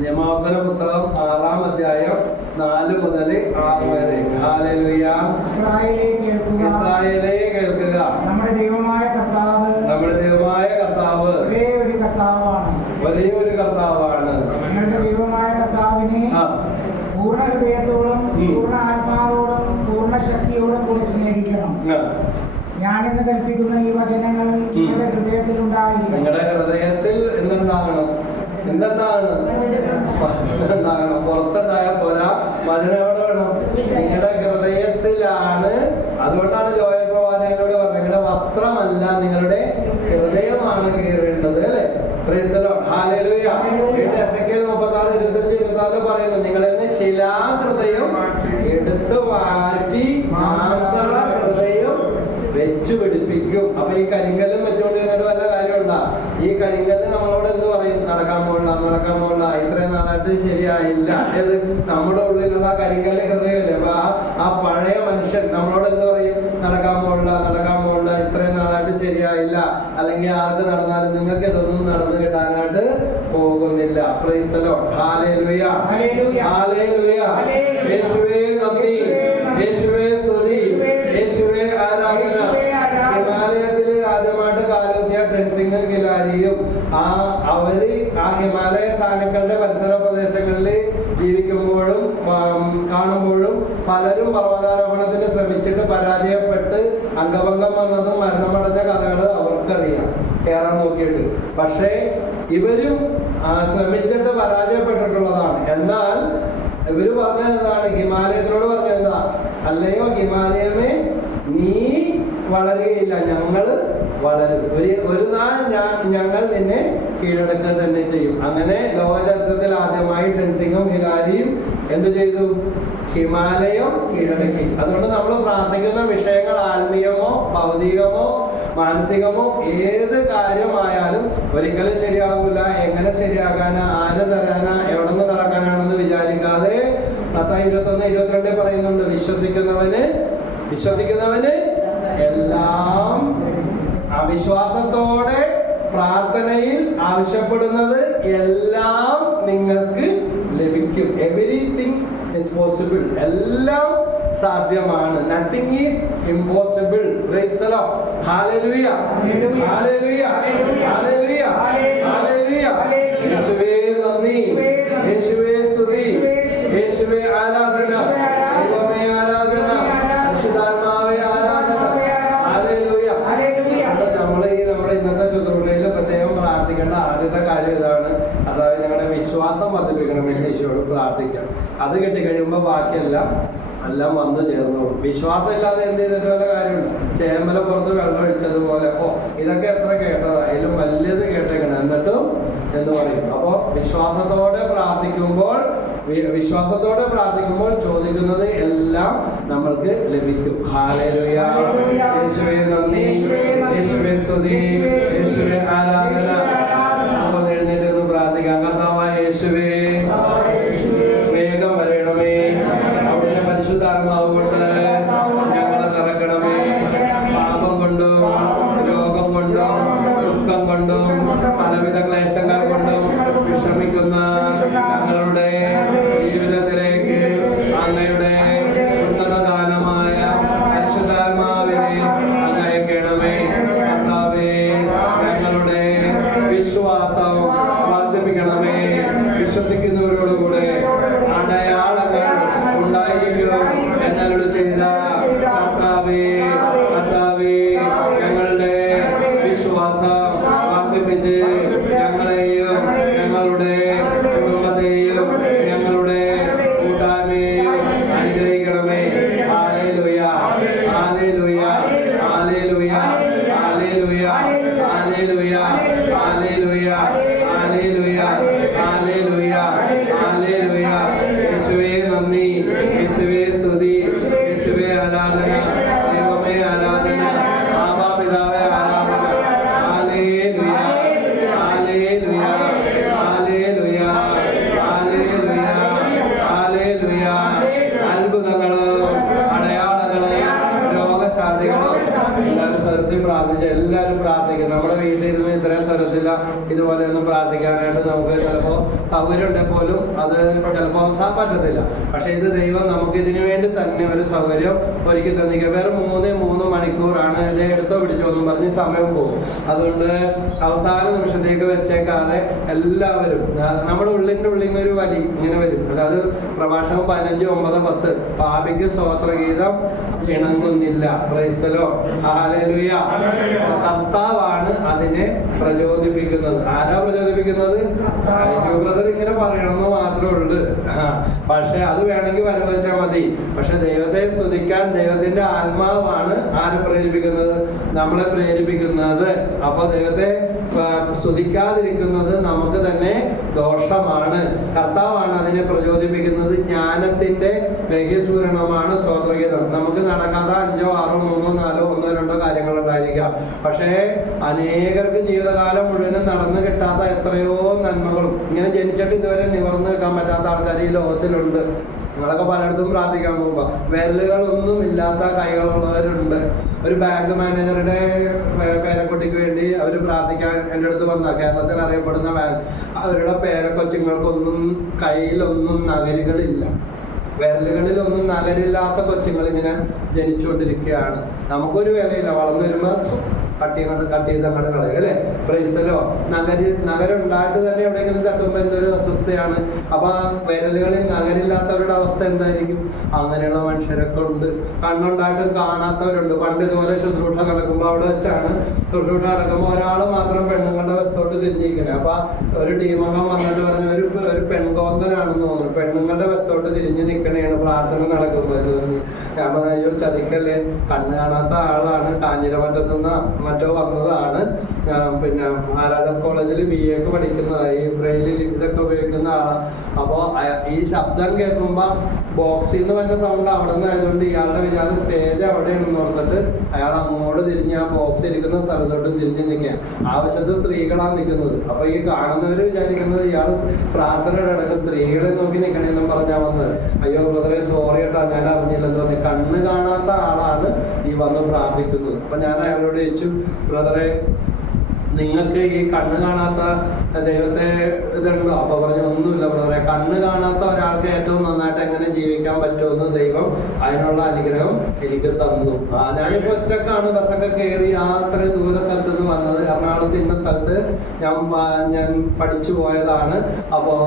നിയമാവർത്തന പുസ്തകം 6-ാം അധ്യായം 4 മുതൽ 6 വരെ. ഹല്ലേലൂയ. ഇസ്രായേലേ കേൾക്കുക. നമ്മുടെ ദൈവമായ കർത്താവ് ഒരേ ഒരു കർത്താവാണ്. നിങ്ങളുടെ ദൈവമായ കർത്താവിനെ പൂർണ്ണ ഹൃദയത്തോടും പൂർണ്ണ ആത്മാവോടും പൂർണ്ണ ശക്തിയോടും കൂടി സ്നേഹിക്കണം. ഞാനെന്ന് കൽപ്പിക്കുന്ന ഈ വചനങ്ങൾ നിങ്ങളുടെ ഹൃദയത്തിൽ ഉണ്ടായിരിക്കണം. നിങ്ങളുടെ ഹൃദയത്തിൽ എന്തുണ്ടാകണം? പുറത്തുണ്ടായ പോരാ, വചനം എവിടെ വേണം? നിങ്ങളുടെ ഹൃദയത്തിലാണ്. അതുകൊണ്ടാണ് ജോയൽ പ്രവാചകനോട് പറഞ്ഞത് നിങ്ങളുടെ വസ്ത്രമല്ല നിങ്ങളുടെ ഹൃദയമാണ് കീറേണ്ടത് അല്ലെ. Price the Lord. Hallelujah. Ezekiel 36:25-24 പറയുന്നു, നിങ്ങളെന്ന് ശിലാഹൃദയം എടുത്തു മാറ്റി മാംസള ഹൃദയം വെച്ചു പിടിപ്പിക്കും. അപ്പൊ ഈ കരിങ്കല്ലും വെച്ചുകൊണ്ടിരുന്നിട്ട് വല്ല കാര്യമുണ്ടാ? ഈ കരിങ്കല്ല് നമ്മളോട് എന്ത് പറയും? നടക്കാൻ പോകണ്ട, ഇത്രയും നാളായിട്ട് ശരിയായില്ല. ഏത് നമ്മുടെ ഉള്ളിലുള്ള കരിങ്കല്ല് ഹൃദയമല്ലേ. അപ്പൊ ആ പഴയ മനുഷ്യൻ നമ്മളോട് എന്ത് പറയും? നടക്കാൻ പോകണ്ട, ഇത്രയും നാളായിട്ട് ശരിയായില്ല, അല്ലെങ്കിൽ ആർക്ക് നടന്നാലും നിങ്ങൾക്ക് ഇതൊന്നും നടന്നു കിട്ടാനായിട്ട് പോകുന്നില്ല. Price the Lord. Hallelujah hallelujah. യേശുവേ നന്ദി, യേശുവേ സ്തുതി, യേശുവേ ആരാധന. ഹിമാലയത്തില് ആദ്യമായിട്ട് കാലുകുത്തിയ ടെൻസിംഗും ഹിലാരിയും അവര് ആ ഹിമാലയ സ്ഥാനങ്ങളുടെ പരിസര പ്രദേശങ്ങളിൽ ജീവിക്കുമ്പോഴും കാണുമ്പോഴും പലരും പർവ്വതാരോഹണത്തിന് ശ്രമിച്ചിട്ട് പരാജയപ്പെട്ട് അംഗഭംഗം വന്നതും മരണമടഞ്ഞ കഥകൾ അവർക്കറിയാം, കയറാൻ നോക്കിയിട്ട്. പക്ഷേ ഇവരും ശ്രമിച്ചിട്ട് പരാജയപ്പെട്ടിട്ടുള്ളതാണ്. എന്നാൽ ഇവര് പറഞ്ഞത് എന്താണ്? ഹിമാലയത്തിനോട് പറഞ്ഞത് എന്താ? അല്ലയോ ഹിമാലയമേ, നീ വളരുകയില്ല, ഞങ്ങള് വളരും. ഒരു നാൾ ഞങ്ങൾ നിന്നെ കീഴടക്കുക തന്നെ ചെയ്യും. അങ്ങനെ ലോകചരിത്രത്തിൽ ആദ്യമായി ടെൻസിംഗും ഹിലാരിയും എന്ത് ചെയ്തു? ഹിമാലയം കീഴടക്കി. അതുകൊണ്ട് നമ്മൾ പ്രാർത്ഥിക്കുന്ന വിഷയങ്ങൾ ആത്മീയമോ ഭൗതികമോ മാനസികമോ ഏത് കാര്യമായാലും ഒരിക്കലും ശരിയാകൂല. എങ്ങനെ ശരിയാകാനാ, ആര് തരാനാ, എവിടെ നിന്ന് നടക്കാനാണെന്ന് വിചാരിക്കാതെ മത്തായി 21:22 പറയുന്നുണ്ട്, വിശ്വസിക്കുന്നവന് എല്ലാം അവിശ്വാസത്തോടെ പ്രാർത്ഥനയിൽ ആവശ്യപ്പെടുന്നത് എല്ലാം നിങ്ങൾക്ക് ലഭിക്കും. Everything is possible. എല്ലാം സാധ്യമാണ്. Nothing is impossible. Price the Lord. Hallelujah hallelujah hallelujah hallelujah. യേശുവേ നന്ദി, യേശുവേ സ്തുതി, യേശുവേ ആരാധന, ദൈവമേ ആരാധന, പരിശുദ്ധാത്മാവേ ആരാധന. ഹല്ലേലൂയ. നമ്മുടെ ഇന്നത്തെ ശുശ്രൂഷയിൽ പ്രത്യേകം പ്രാർത്ഥിക്കേണ്ട ആദ്യത്തെ കാര്യം ഇതാണ്. അതായത് ഞങ്ങളുടെ വിശ്വാസം വിശ്വാസം വർദ്ധിപ്പിക്കണമെന്ന് ഈശോയോട് പ്രാർത്ഥിക്കാം. അത് കിട്ടിക്കഴിയുമ്പോൾ ബാക്കിയെല്ലാം വന്ന് ചേർന്നോളും. വിശ്വാസം ഇല്ലാതെ എന്ത് ചെയ്തിട്ട് വല്ല കാര്യമുണ്ട്? ചേമ്പല പുറത്ത് വെള്ളം ഒഴിച്ചതുപോലെ ഇതൊക്കെ എത്ര കേട്ടതാ, അതിലും വലിയത് കേട്ടേക്കണം എന്നിട്ടും എന്ന് പറയും. അപ്പോൾ വിശ്വാസത്തോടെ പ്രാർത്ഥിക്കുമ്പോൾ ചോദിക്കുന്നത് എല്ലാം നമ്മൾക്ക് ലഭിക്കും. ഹല്ലേലൂയ. യേശുവേ നന്ദി, യേശുവേ സ്തുതി, യേശുവേ ആരാധന. അപ്പോൾ എഴുന്നേറ്റ് ഒന്ന് പ്രാർത്ഥിക്കാം. കർത്താവായ യേശുവേ, വേഗം വരണമേ. അവിടുത്തെ പരിശുദ്ധാത്മാവ് കൊണ്ട് ഞങ്ങളെ നിറക്കണമേ. പാപം കൊണ്ടും രോഗം കൊണ്ടും ദുഃഖം കൊണ്ടും പലവിധ ക്ലേശങ്ങൾ കൊണ്ടും വിശ്രമിക്കുന്ന ഞങ്ങളുടെ ജീവിതത്തിലേക്ക് അങ്ങയുടെ ഉന്നതദാനമായ പരിശുദ്ധാത്മാവിനെ അങ്ങയക്കണമേ. കർത്താവേ, ഞങ്ങളുടെ വിശ്വാസം വർദ്ധിപ്പിക്കണമേ. വിശ്വസിക്കുന്നവരോടുകൂടെ അടയാളങ്ങൾ ഉണ്ടായിരിക്കും എന്നോട് ചെയ്ത കർത്താവേ, ഞങ്ങളുടെ വിശ്വാസം വർദ്ധിപ്പിച്ച് ഞങ്ങളെയും ഞങ്ങളുടെ കുടുംബത്തെയും ഞങ്ങളുടെ കൂട്ടായ്മയെയും അനുഗ്രഹിക്കണമേ. Hallelujah, hallelujah, hallelujah, hallelujah, hallelujah, hallelujah, hallelujah, hallelujah, hallelujah. യേശുവേ നന്ദി, യേശുവേ സ്തുതി, യേശുവേ ആരാധന, ദൈവമേ ആരാധന, ആബാ പിതാവേ ആരാധന. Hallelujah, hallelujah, hallelujah, hallelujah, hallelujah. അത്ഭുതങ്ങളും അടയാളങ്ങളും രോഗശാന്തികളും എല്ലാവരും സ്വരത്തിൽ പ്രാർത്ഥിച്ച് എല്ലാവരും പ്രാർത്ഥിക്കും. നമ്മുടെ വീട്ടിലിരുന്ന് ഇത്രയും സ്വരത്തില്ല ഇതുപോലെ ഒന്നും പ്രാർത്ഥിക്കാനായിട്ട് നമുക്ക് ചിലപ്പോൾ സൗകര്യം ഉണ്ടെങ്കിൽ പോലും അത് ചിലപ്പോൾ പറ്റത്തില്ല. പക്ഷെ ഇത് ദൈവം നമുക്ക് ഇതിനു വേണ്ടി തന്നെ ഒരു സൗകര്യം ഒരുക്കി തന്നിരിക്കുക. വെറും 3 മണിക്കൂറാണ്. ഇത് എടുത്തോ പിടിച്ചോ എന്നും പറഞ്ഞ് സമയം പോകും. അതുകൊണ്ട് അവസാന നിമിഷത്തേക്ക് വെച്ചേക്കാതെ എല്ലാവരും നമ്മുടെ ഉള്ളിൻ്റെ ഉള്ളിൽ നിന്നൊരു വലി ഇങ്ങനെ വരും. അതായത് പ്രഭാഷണം 15:9-10 പാപിക്ക് സ്തോത്രഗീതം ഇണങ്ങുന്നില്ല. Praise the Lord. ഹല്ലേലൂയ. കർത്താവാണ് അതിനെ പ്രചോദിപ്പിക്കുന്നത്. ആരാ പ്രചോദിപ്പിക്കുന്നത്? ബ്രദർ ഇങ്ങനെ പറയണമെന്ന് മാത്രമേ ഉള്ളൂ. പക്ഷെ അത് വേണമെങ്കിൽ വരവച്ചാൽ മതി. പക്ഷെ ദൈവത്തെ സ്തുതിക്കാൻ ദൈവത്തിന്റെ ആത്മാവാണ് ആര് പ്രേരിപ്പിക്കുന്നത്? നമ്മളെ പ്രേരിപ്പിക്കുന്നത്. അപ്പൊ ദൈവത്തെ സ്തുതിക്കാതിരിക്കുന്നത് നമുക്ക് തന്നെ ദോഷമാണ്. കർത്താവാണ് അതിനെ പ്രചോദിപ്പിക്കുന്നത്. ജ്ഞാനത്തിന്റെ ബഹിസ്ഫുരണമാണ് സ്തോത്രഗീതം. നമുക്ക് നടക്കാതെ 5, 6, 3, 4, 1, 2 കാര്യങ്ങൾ ഉണ്ടായിരിക്കാം. പക്ഷേ അനേകർക്ക് ജീവിതകാലം മുഴുവനും നടന്നു കിട്ടാത്ത എത്രയോ നന്മകളും ഇങ്ങനെ ജനിച്ചിട്ട് ഇതുവരെ നിവർന്നു നിൽക്കാൻ പറ്റാത്ത ആൾക്കാർ ഈ ലോകത്തിലുണ്ട്. നിങ്ങളൊക്കെ പലയിടത്തും പ്രാർത്ഥിക്കാൻ പോകുമ്പോൾ വിരലുകളൊന്നും ഇല്ലാത്ത കൈകളുള്ളവരുണ്ട്. ഒരു ബാങ്ക് മാനേജറുടെ പേരക്കുട്ടിക്ക് വേണ്ടി അവർ പ്രാർത്ഥിക്കാൻ എൻ്റെ അടുത്ത് വന്ന കേരളത്തിൽ അറിയപ്പെടുന്ന അവരുടെ പേരക്കൊച്ചുങ്ങൾക്കൊന്നും കയ്യിലൊന്നും നഗരികളില്ല. വിരലുകളിലൊന്നും നഗരില്ലാത്ത കൊച്ചുങ്ങൾ ഇങ്ങനെ ജനിച്ചുകൊണ്ടിരിക്കുകയാണ്. നമുക്കൊരു വിലയില്ല. വളർന്നു വരുമ്പോൾ കട്ട് ചെയ്ത് അങ്ങോട്ട് കളയുക അല്ലേ? പ്രൈസലോ. നഗരം ഉണ്ടായിട്ട് തന്നെ എവിടെയെങ്കിലും തട്ടുമ്പോൾ എന്തൊരു അസ്വസ്ഥയാണ്. അപ്പൊ ആ വിരലുകളിൽ നഗരില്ലാത്തവരുടെ അവസ്ഥ എന്തായിരിക്കും? അങ്ങനെയുള്ള മനുഷ്യരൊക്കെ ഉണ്ട്. കണ്ണുണ്ടായിട്ടും കാണാത്തവരുണ്ട്. പണ്ട് ഇതുപോലെ ശുശ്രൂഷ നടക്കുമ്പോൾ അവിടെ വെച്ചാണ് ശുശ്രൂഷ നടക്കുമ്പോൾ ഒരാൾ മാത്രം പെണ്ണുങ്ങളുടെ വശത്തോട്ട് തിരിഞ്ഞിരിക്കണേ. അപ്പൊ ഒരു ടീമംഗം വന്നിട്ട് പറഞ്ഞു ഒരു പെൺകോന്തനാണെന്ന് തോന്നുന്നു, പെണ്ണുങ്ങളുടെ വശത്തോട്ട് തിരിഞ്ഞു നിൽക്കണേണ് പ്രാർത്ഥന നടക്കുമ്പോൾ എന്ന് പറഞ്ഞു. ഞാൻ പറഞ്ഞു അയ്യോ ചതിക്കല്ലേ, കണ്ണ് കാണാത്ത ആളാണ്, കാഞ്ഞിരമറ്റത്തുനിന്ന് മറ്റോ വന്നതാണ്. പിന്നെ മഹാരാജാസ് കോളേജിൽ BA പഠിക്കുന്നതായി ബ്രെയിലിൽ ഇതൊക്കെ ഉപയോഗിക്കുന്ന ആളാണ്. അപ്പോൾ ഈ ശബ്ദം കേൾക്കുമ്പോൾ ബോക്സിൽ നിന്ന് വരുന്ന സൗണ്ട് അവിടെ നിന്ന് ആയതുകൊണ്ട് ഇയാളുടെ വിചാരം സ്റ്റേജ് അവിടെയാണെന്ന് ഓർത്തിട്ട് അയാൾ അങ്ങോട്ട് തിരിഞ്ഞ് ആ ബോക്സ് ഇരിക്കുന്ന സ്ഥലത്തോട്ട് തിരിഞ്ഞ് നിൽക്കുക. ആവശ്യത്തിൽ സ്ത്രീകളാണ് നിൽക്കുന്നത്. അപ്പൊ ഈ കാണുന്നവർ വിചാരിക്കുന്നത് ഇയാൾ പ്രാർത്ഥനയുടെ ഇടയ്ക്ക് സ്ത്രീകളെ നോക്കി നിൽക്കണേന്നും പറഞ്ഞാൽ വന്നത്. അയ്യോ ബ്രദറെ സോറി കേട്ടാ ഞാൻ അറിഞ്ഞില്ലെന്ന് പറഞ്ഞു. കണ്ണ് കാണാത്ത ആളാണ് ഈ വന്ന് പ്രാർത്ഥിക്കുന്നത്. അപ്പൊ ഞാൻ അയാളോട് ചോദിച്ചു, ബ്രദറെ നിങ്ങൾക്ക് ഈ കണ്ണ് കാണാത്ത ദൈവത്തെ ഇതുണ്ടോ? അപ്പൊ പറഞ്ഞു ഒന്നുമില്ല ബ്രദറെ, കണ്ണ് കാണാത്ത ഒരാൾക്ക് ഏറ്റവും നന്നായിട്ട് എങ്ങനെ ജീവിക്കാൻ പറ്റുമെന്ന് ദൈവം അതിനുള്ള അനുഗ്രഹം എനിക്ക് തന്നു. ഞാനിപ്പോ ഒറ്റക്കാണ് ബസ്സൊക്കെ കയറി അത്രയും ദൂര സ്ഥലത്ത് നിന്ന് വന്നത്. എറണാകുളത്ത് ഇന്ന സ്ഥലത്ത് ഞാൻ പഠിച്ചു പോയതാണ്. അപ്പോൾ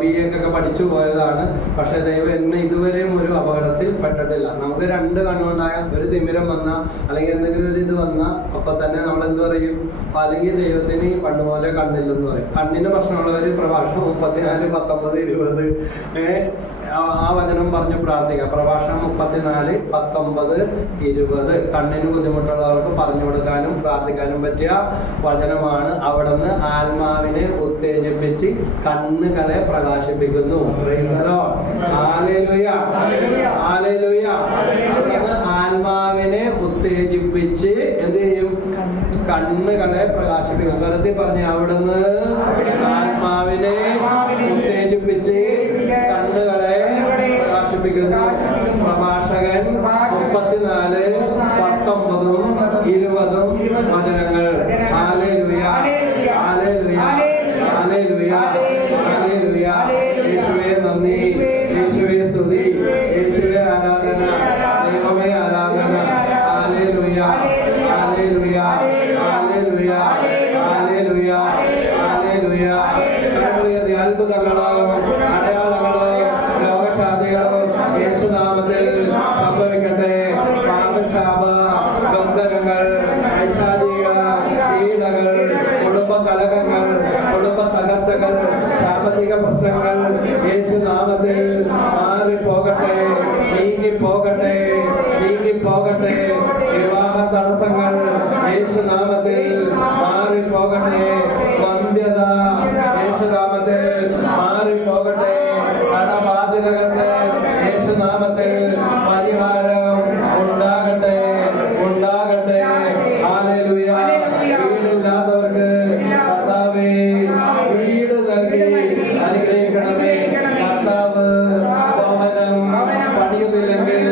BA ഒക്കെ പഠിച്ചു പോയതാണ്. പക്ഷെ ദൈവം എന്നെ ഇതുവരെയും ഒരു അപകടത്തിൽ പെട്ടിട്ടില്ല. നമുക്ക് രണ്ട് കണ്ണുണ്ടായ ഒരു തിമിരം വന്ന അല്ലെങ്കിൽ എന്തെങ്കിലും ഒരു ഇത് വന്ന അപ്പൊ തന്നെ നമ്മൾ എന്ത് പറയും? അല്ലെങ്കിൽ ദൈവത്തിന് പണ്ടുപോലെ കണ്ണില്ലെന്ന് പറയും. കണ്ണിന് പ്രശ്നമുള്ളവർ പ്രഭാഷണം 34, 19, 20 ആ വചനം പറഞ്ഞു പ്രാർത്ഥിക്കാം. പ്രഭാഷണം 34, 19, 20 കണ്ണിന് ബുദ്ധിമുട്ടുള്ളവർക്ക് പറഞ്ഞു കൊടുക്കാനും പ്രാർത്ഥിക്കാനും പറ്റിയ വചനമാണ്. അവിടുന്ന് ആത്മാവിനെ ഉത്തേജിപ്പിച്ച് കണ്ണുകളെ പ്രകാശിപ്പിക്കുന്നു. ആത്മാവിനെ ഉത്തേജിപ്പിച്ച് എന്ത് ചെയ്യും? കണ്ണുകളെ പ്രകാശിപ്പിക്കും. സ്വരത്തിൽ പറഞ്ഞ അവിടുന്ന് ആത്മാവിനെ ഉത്തേജിപ്പിച്ച് കണ്ണുകളെ പ്രകാശിപ്പിക്കുന്നു. പ്രഭാഷകൻ 34, 19, 20 വചനങ്ങൾ. Hallelujah, hallelujah, hallelujah, hallelujah. യേശുവേ നന്ദി, യേശുവേ സ്തുതി, യേശുവേ ആരാധന, ദൈവമേ ആരാധന. Hallelujah, hallelujah, hallelujah, hallelujah, hallelujah. അത്ഭുതങ്ങളോ അടയാളങ്ങളോ രോഗശാന്തികളോ യേശുനാമത്തിൽ സംഭവിക്കട്ടെ. പാപശാപ ബന്ധനങ്ങൾ, ഐശാചിക പീഡകൾ, കുടുംബ കലഹങ്ങൾ, കുടുംബ തകർച്ചകൾ, സാമ്പത്തിക പ്രശ്നങ്ങൾ യേശുനാമത്തിൽ മാറിപ്പോകട്ടെ, നീങ്ങിപ്പോകട്ടെ, നീങ്ങിപ്പോകട്ടെ. വിവാഹ തടസ്സങ്ങൾ യേശുനാമത്തിൽ മാറിപ്പോകട്ടെ. വന്ധ്യത യേശുനാമത്തിൽ മാറിപ്പോകട്ടെ. കടബാധ്യതകൾക്ക് യേശുനാമത്തിൽ പരിഹാരം ഉണ്ടാകട്ടെ, ഉണ്ടാകട്ടെ. ഹല്ലേലൂയ. വീടില്ലാത്തവർക്ക് കർത്താവേ വീട് നൽകി അനുഗ്രഹിക്കണമേ. കർത്താവ് ഭവനം പണിയുന്നില്ലെങ്കിൽ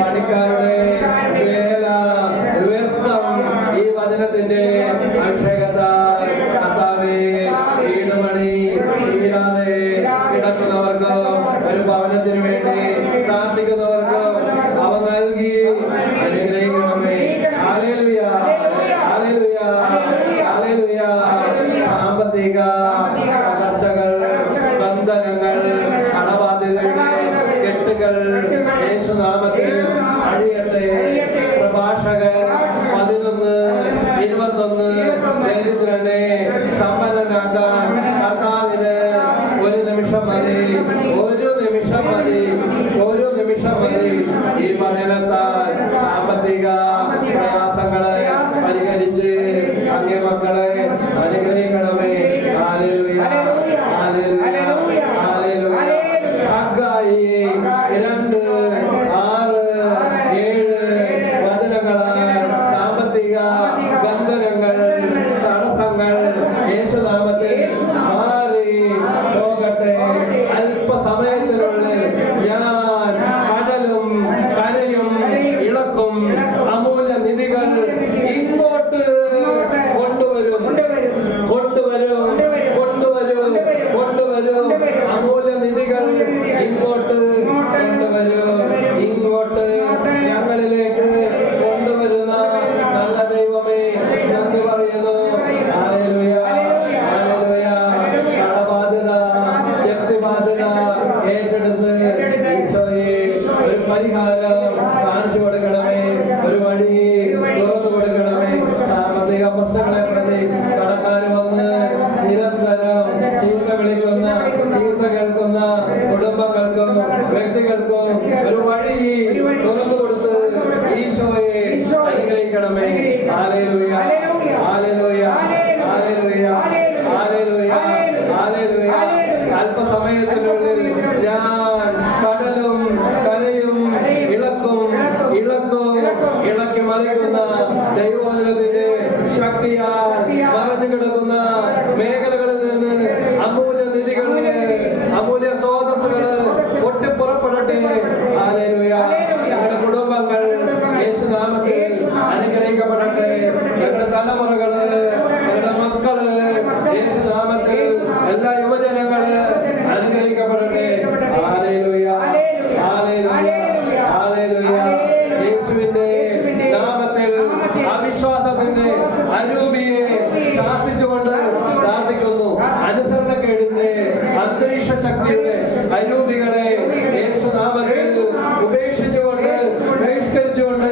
പണിക്കാരുടെ വേല വ്യർത്ഥം. ഈ വചനത്തിന്റെ അഭിഷേകത്താൽ കർത്താവേ വീട് പണി ഇല്ലാതെ കിടക്കുന്നവർക്ക് ഒരു ഭവനത്തിന് വേണ്ടി പ്രാർത്ഥിക്കുന്നവർക്ക് അവ നൽകി അനുഗ്രഹിക്കണമേ. Hallelujah, hallelujah, hallelujah. സാമ്പത്തിക തകർച്ചകൾ, ബന്ധനങ്ങൾ, കടബാധ്യതയുടെ കെട്ടുകൾ യേശുനാമത്തിൽ അഴിയട്ടെ. പ്രഭാഷകൻ 11, 21 ദരിദ്രനെ സമ്പന്നനാക്കാൻ കർത്താവിന് ഒരു നിമിഷം മതി, ഒരു നിമിഷം മതി, ഒരു നിമിഷം മതി. ഈ പഠനത്താൽ സാമ്പത്തിക പ്രയാസങ്ങളെ പരിഹരിച്ച് അങ്ങേ മക്കളെ അനുഗ്രഹിക്കണമേ. Hallelujah, hallelujah, hallelujah. ഹഗ്ഗായി 2, 6, 7 വചനങ്ങളാൽ സാമ്പത്തിക ബന്ധനങ്ങൾ, തടസ്സങ്ങൾ യേശുനാമത്തിൽ മാറി പോകട്ടെ. അല്പസമയത്തിനുള്ളിൽ ഞാൻ കടലും കരയും ഇളക്കും. അമൂല്യ നിധികൾ ഇങ്ങോട്ട് കൊണ്ടുവരും, കൊണ്ടുവരും, കൊണ്ടുവരും, കൊണ്ടുവരും. അമൂല്യ നിധികൾ ഇങ്ങോട്ട് കൊണ്ടുവരും, ഇങ്ങോട്ട് ഞങ്ങളിലേക്ക് കൊണ്ടുവരുന്ന നല്ല ദൈവമേ നന്ദി പറയുന്നു. Hallelujah, hallelujah. കടബാധ്യത, ജപ്തിബാധ്യത ഏറ്റെടുത്ത് ഈശോയെ ഒരു പരിഹാരം കാണിച്ചു കൊടുക്കണമേ, ഒരു വഴി തുറന്നു കൊടുക്കണമേ. സാമ്പത്തിക പ്രശ്നങ്ങളെ പ്രതി കടക്കാർ വന്ന് നിരന്തരം ചീത്ത വിളിക്കുന്ന, ചീത്ത കേൾക്കുന്ന കുടുംബങ്ങൾക്കും വ്യക്തികൾക്കും ഒരു വഴി തുറന്നു കൊടുത്ത് ഈശോയെ അനുഗ്രഹിക്കണമേ. Hallelujah, hallelujah, hallelujah, hallelujah, hallelujah. അല്പസമയത്തിനുള്ളിൽ ഞാൻ കടലും കരയും ഇളക്കും, ഇളക്കും, ഇളക്കി മറിക്കുന്ന ദൈവവചനത്തിന്റെ ശക്തിയാൽ മറഞ്ഞു കിടക്കുന്ന മേഖലകളിൽ നിന്ന് അമൂല്യ നിധികള്, അമൂല്യ സ്രോതസ്സുകള് പൊട്ടിപ്പുറപ്പെടട്ടെ. ഹല്ലേലൂയ. ഞങ്ങളുടെ കുടുംബങ്ങൾ യേശുനാമത്തിൽ അനുഗ്രഹിക്കപ്പെടട്ടെ. ഞങ്ങളുടെ തലമുറകള്, ഞങ്ങളുടെ മക്കള് യേശുനാമത്തിൽ, എല്ലാ യുവജനങ്ങള് അനുഗ്രഹിക്കപ്പെടട്ടെ. ക്രമക്കേടിന്റെ അന്തരീക്ഷ ശക്തിയുടെ അരൂപികളെ യേശുനാമത്തിൽ ഉപേക്ഷിച്ചുകൊണ്ട് ബഹിഷ്കരിച്ചുകൊണ്ട്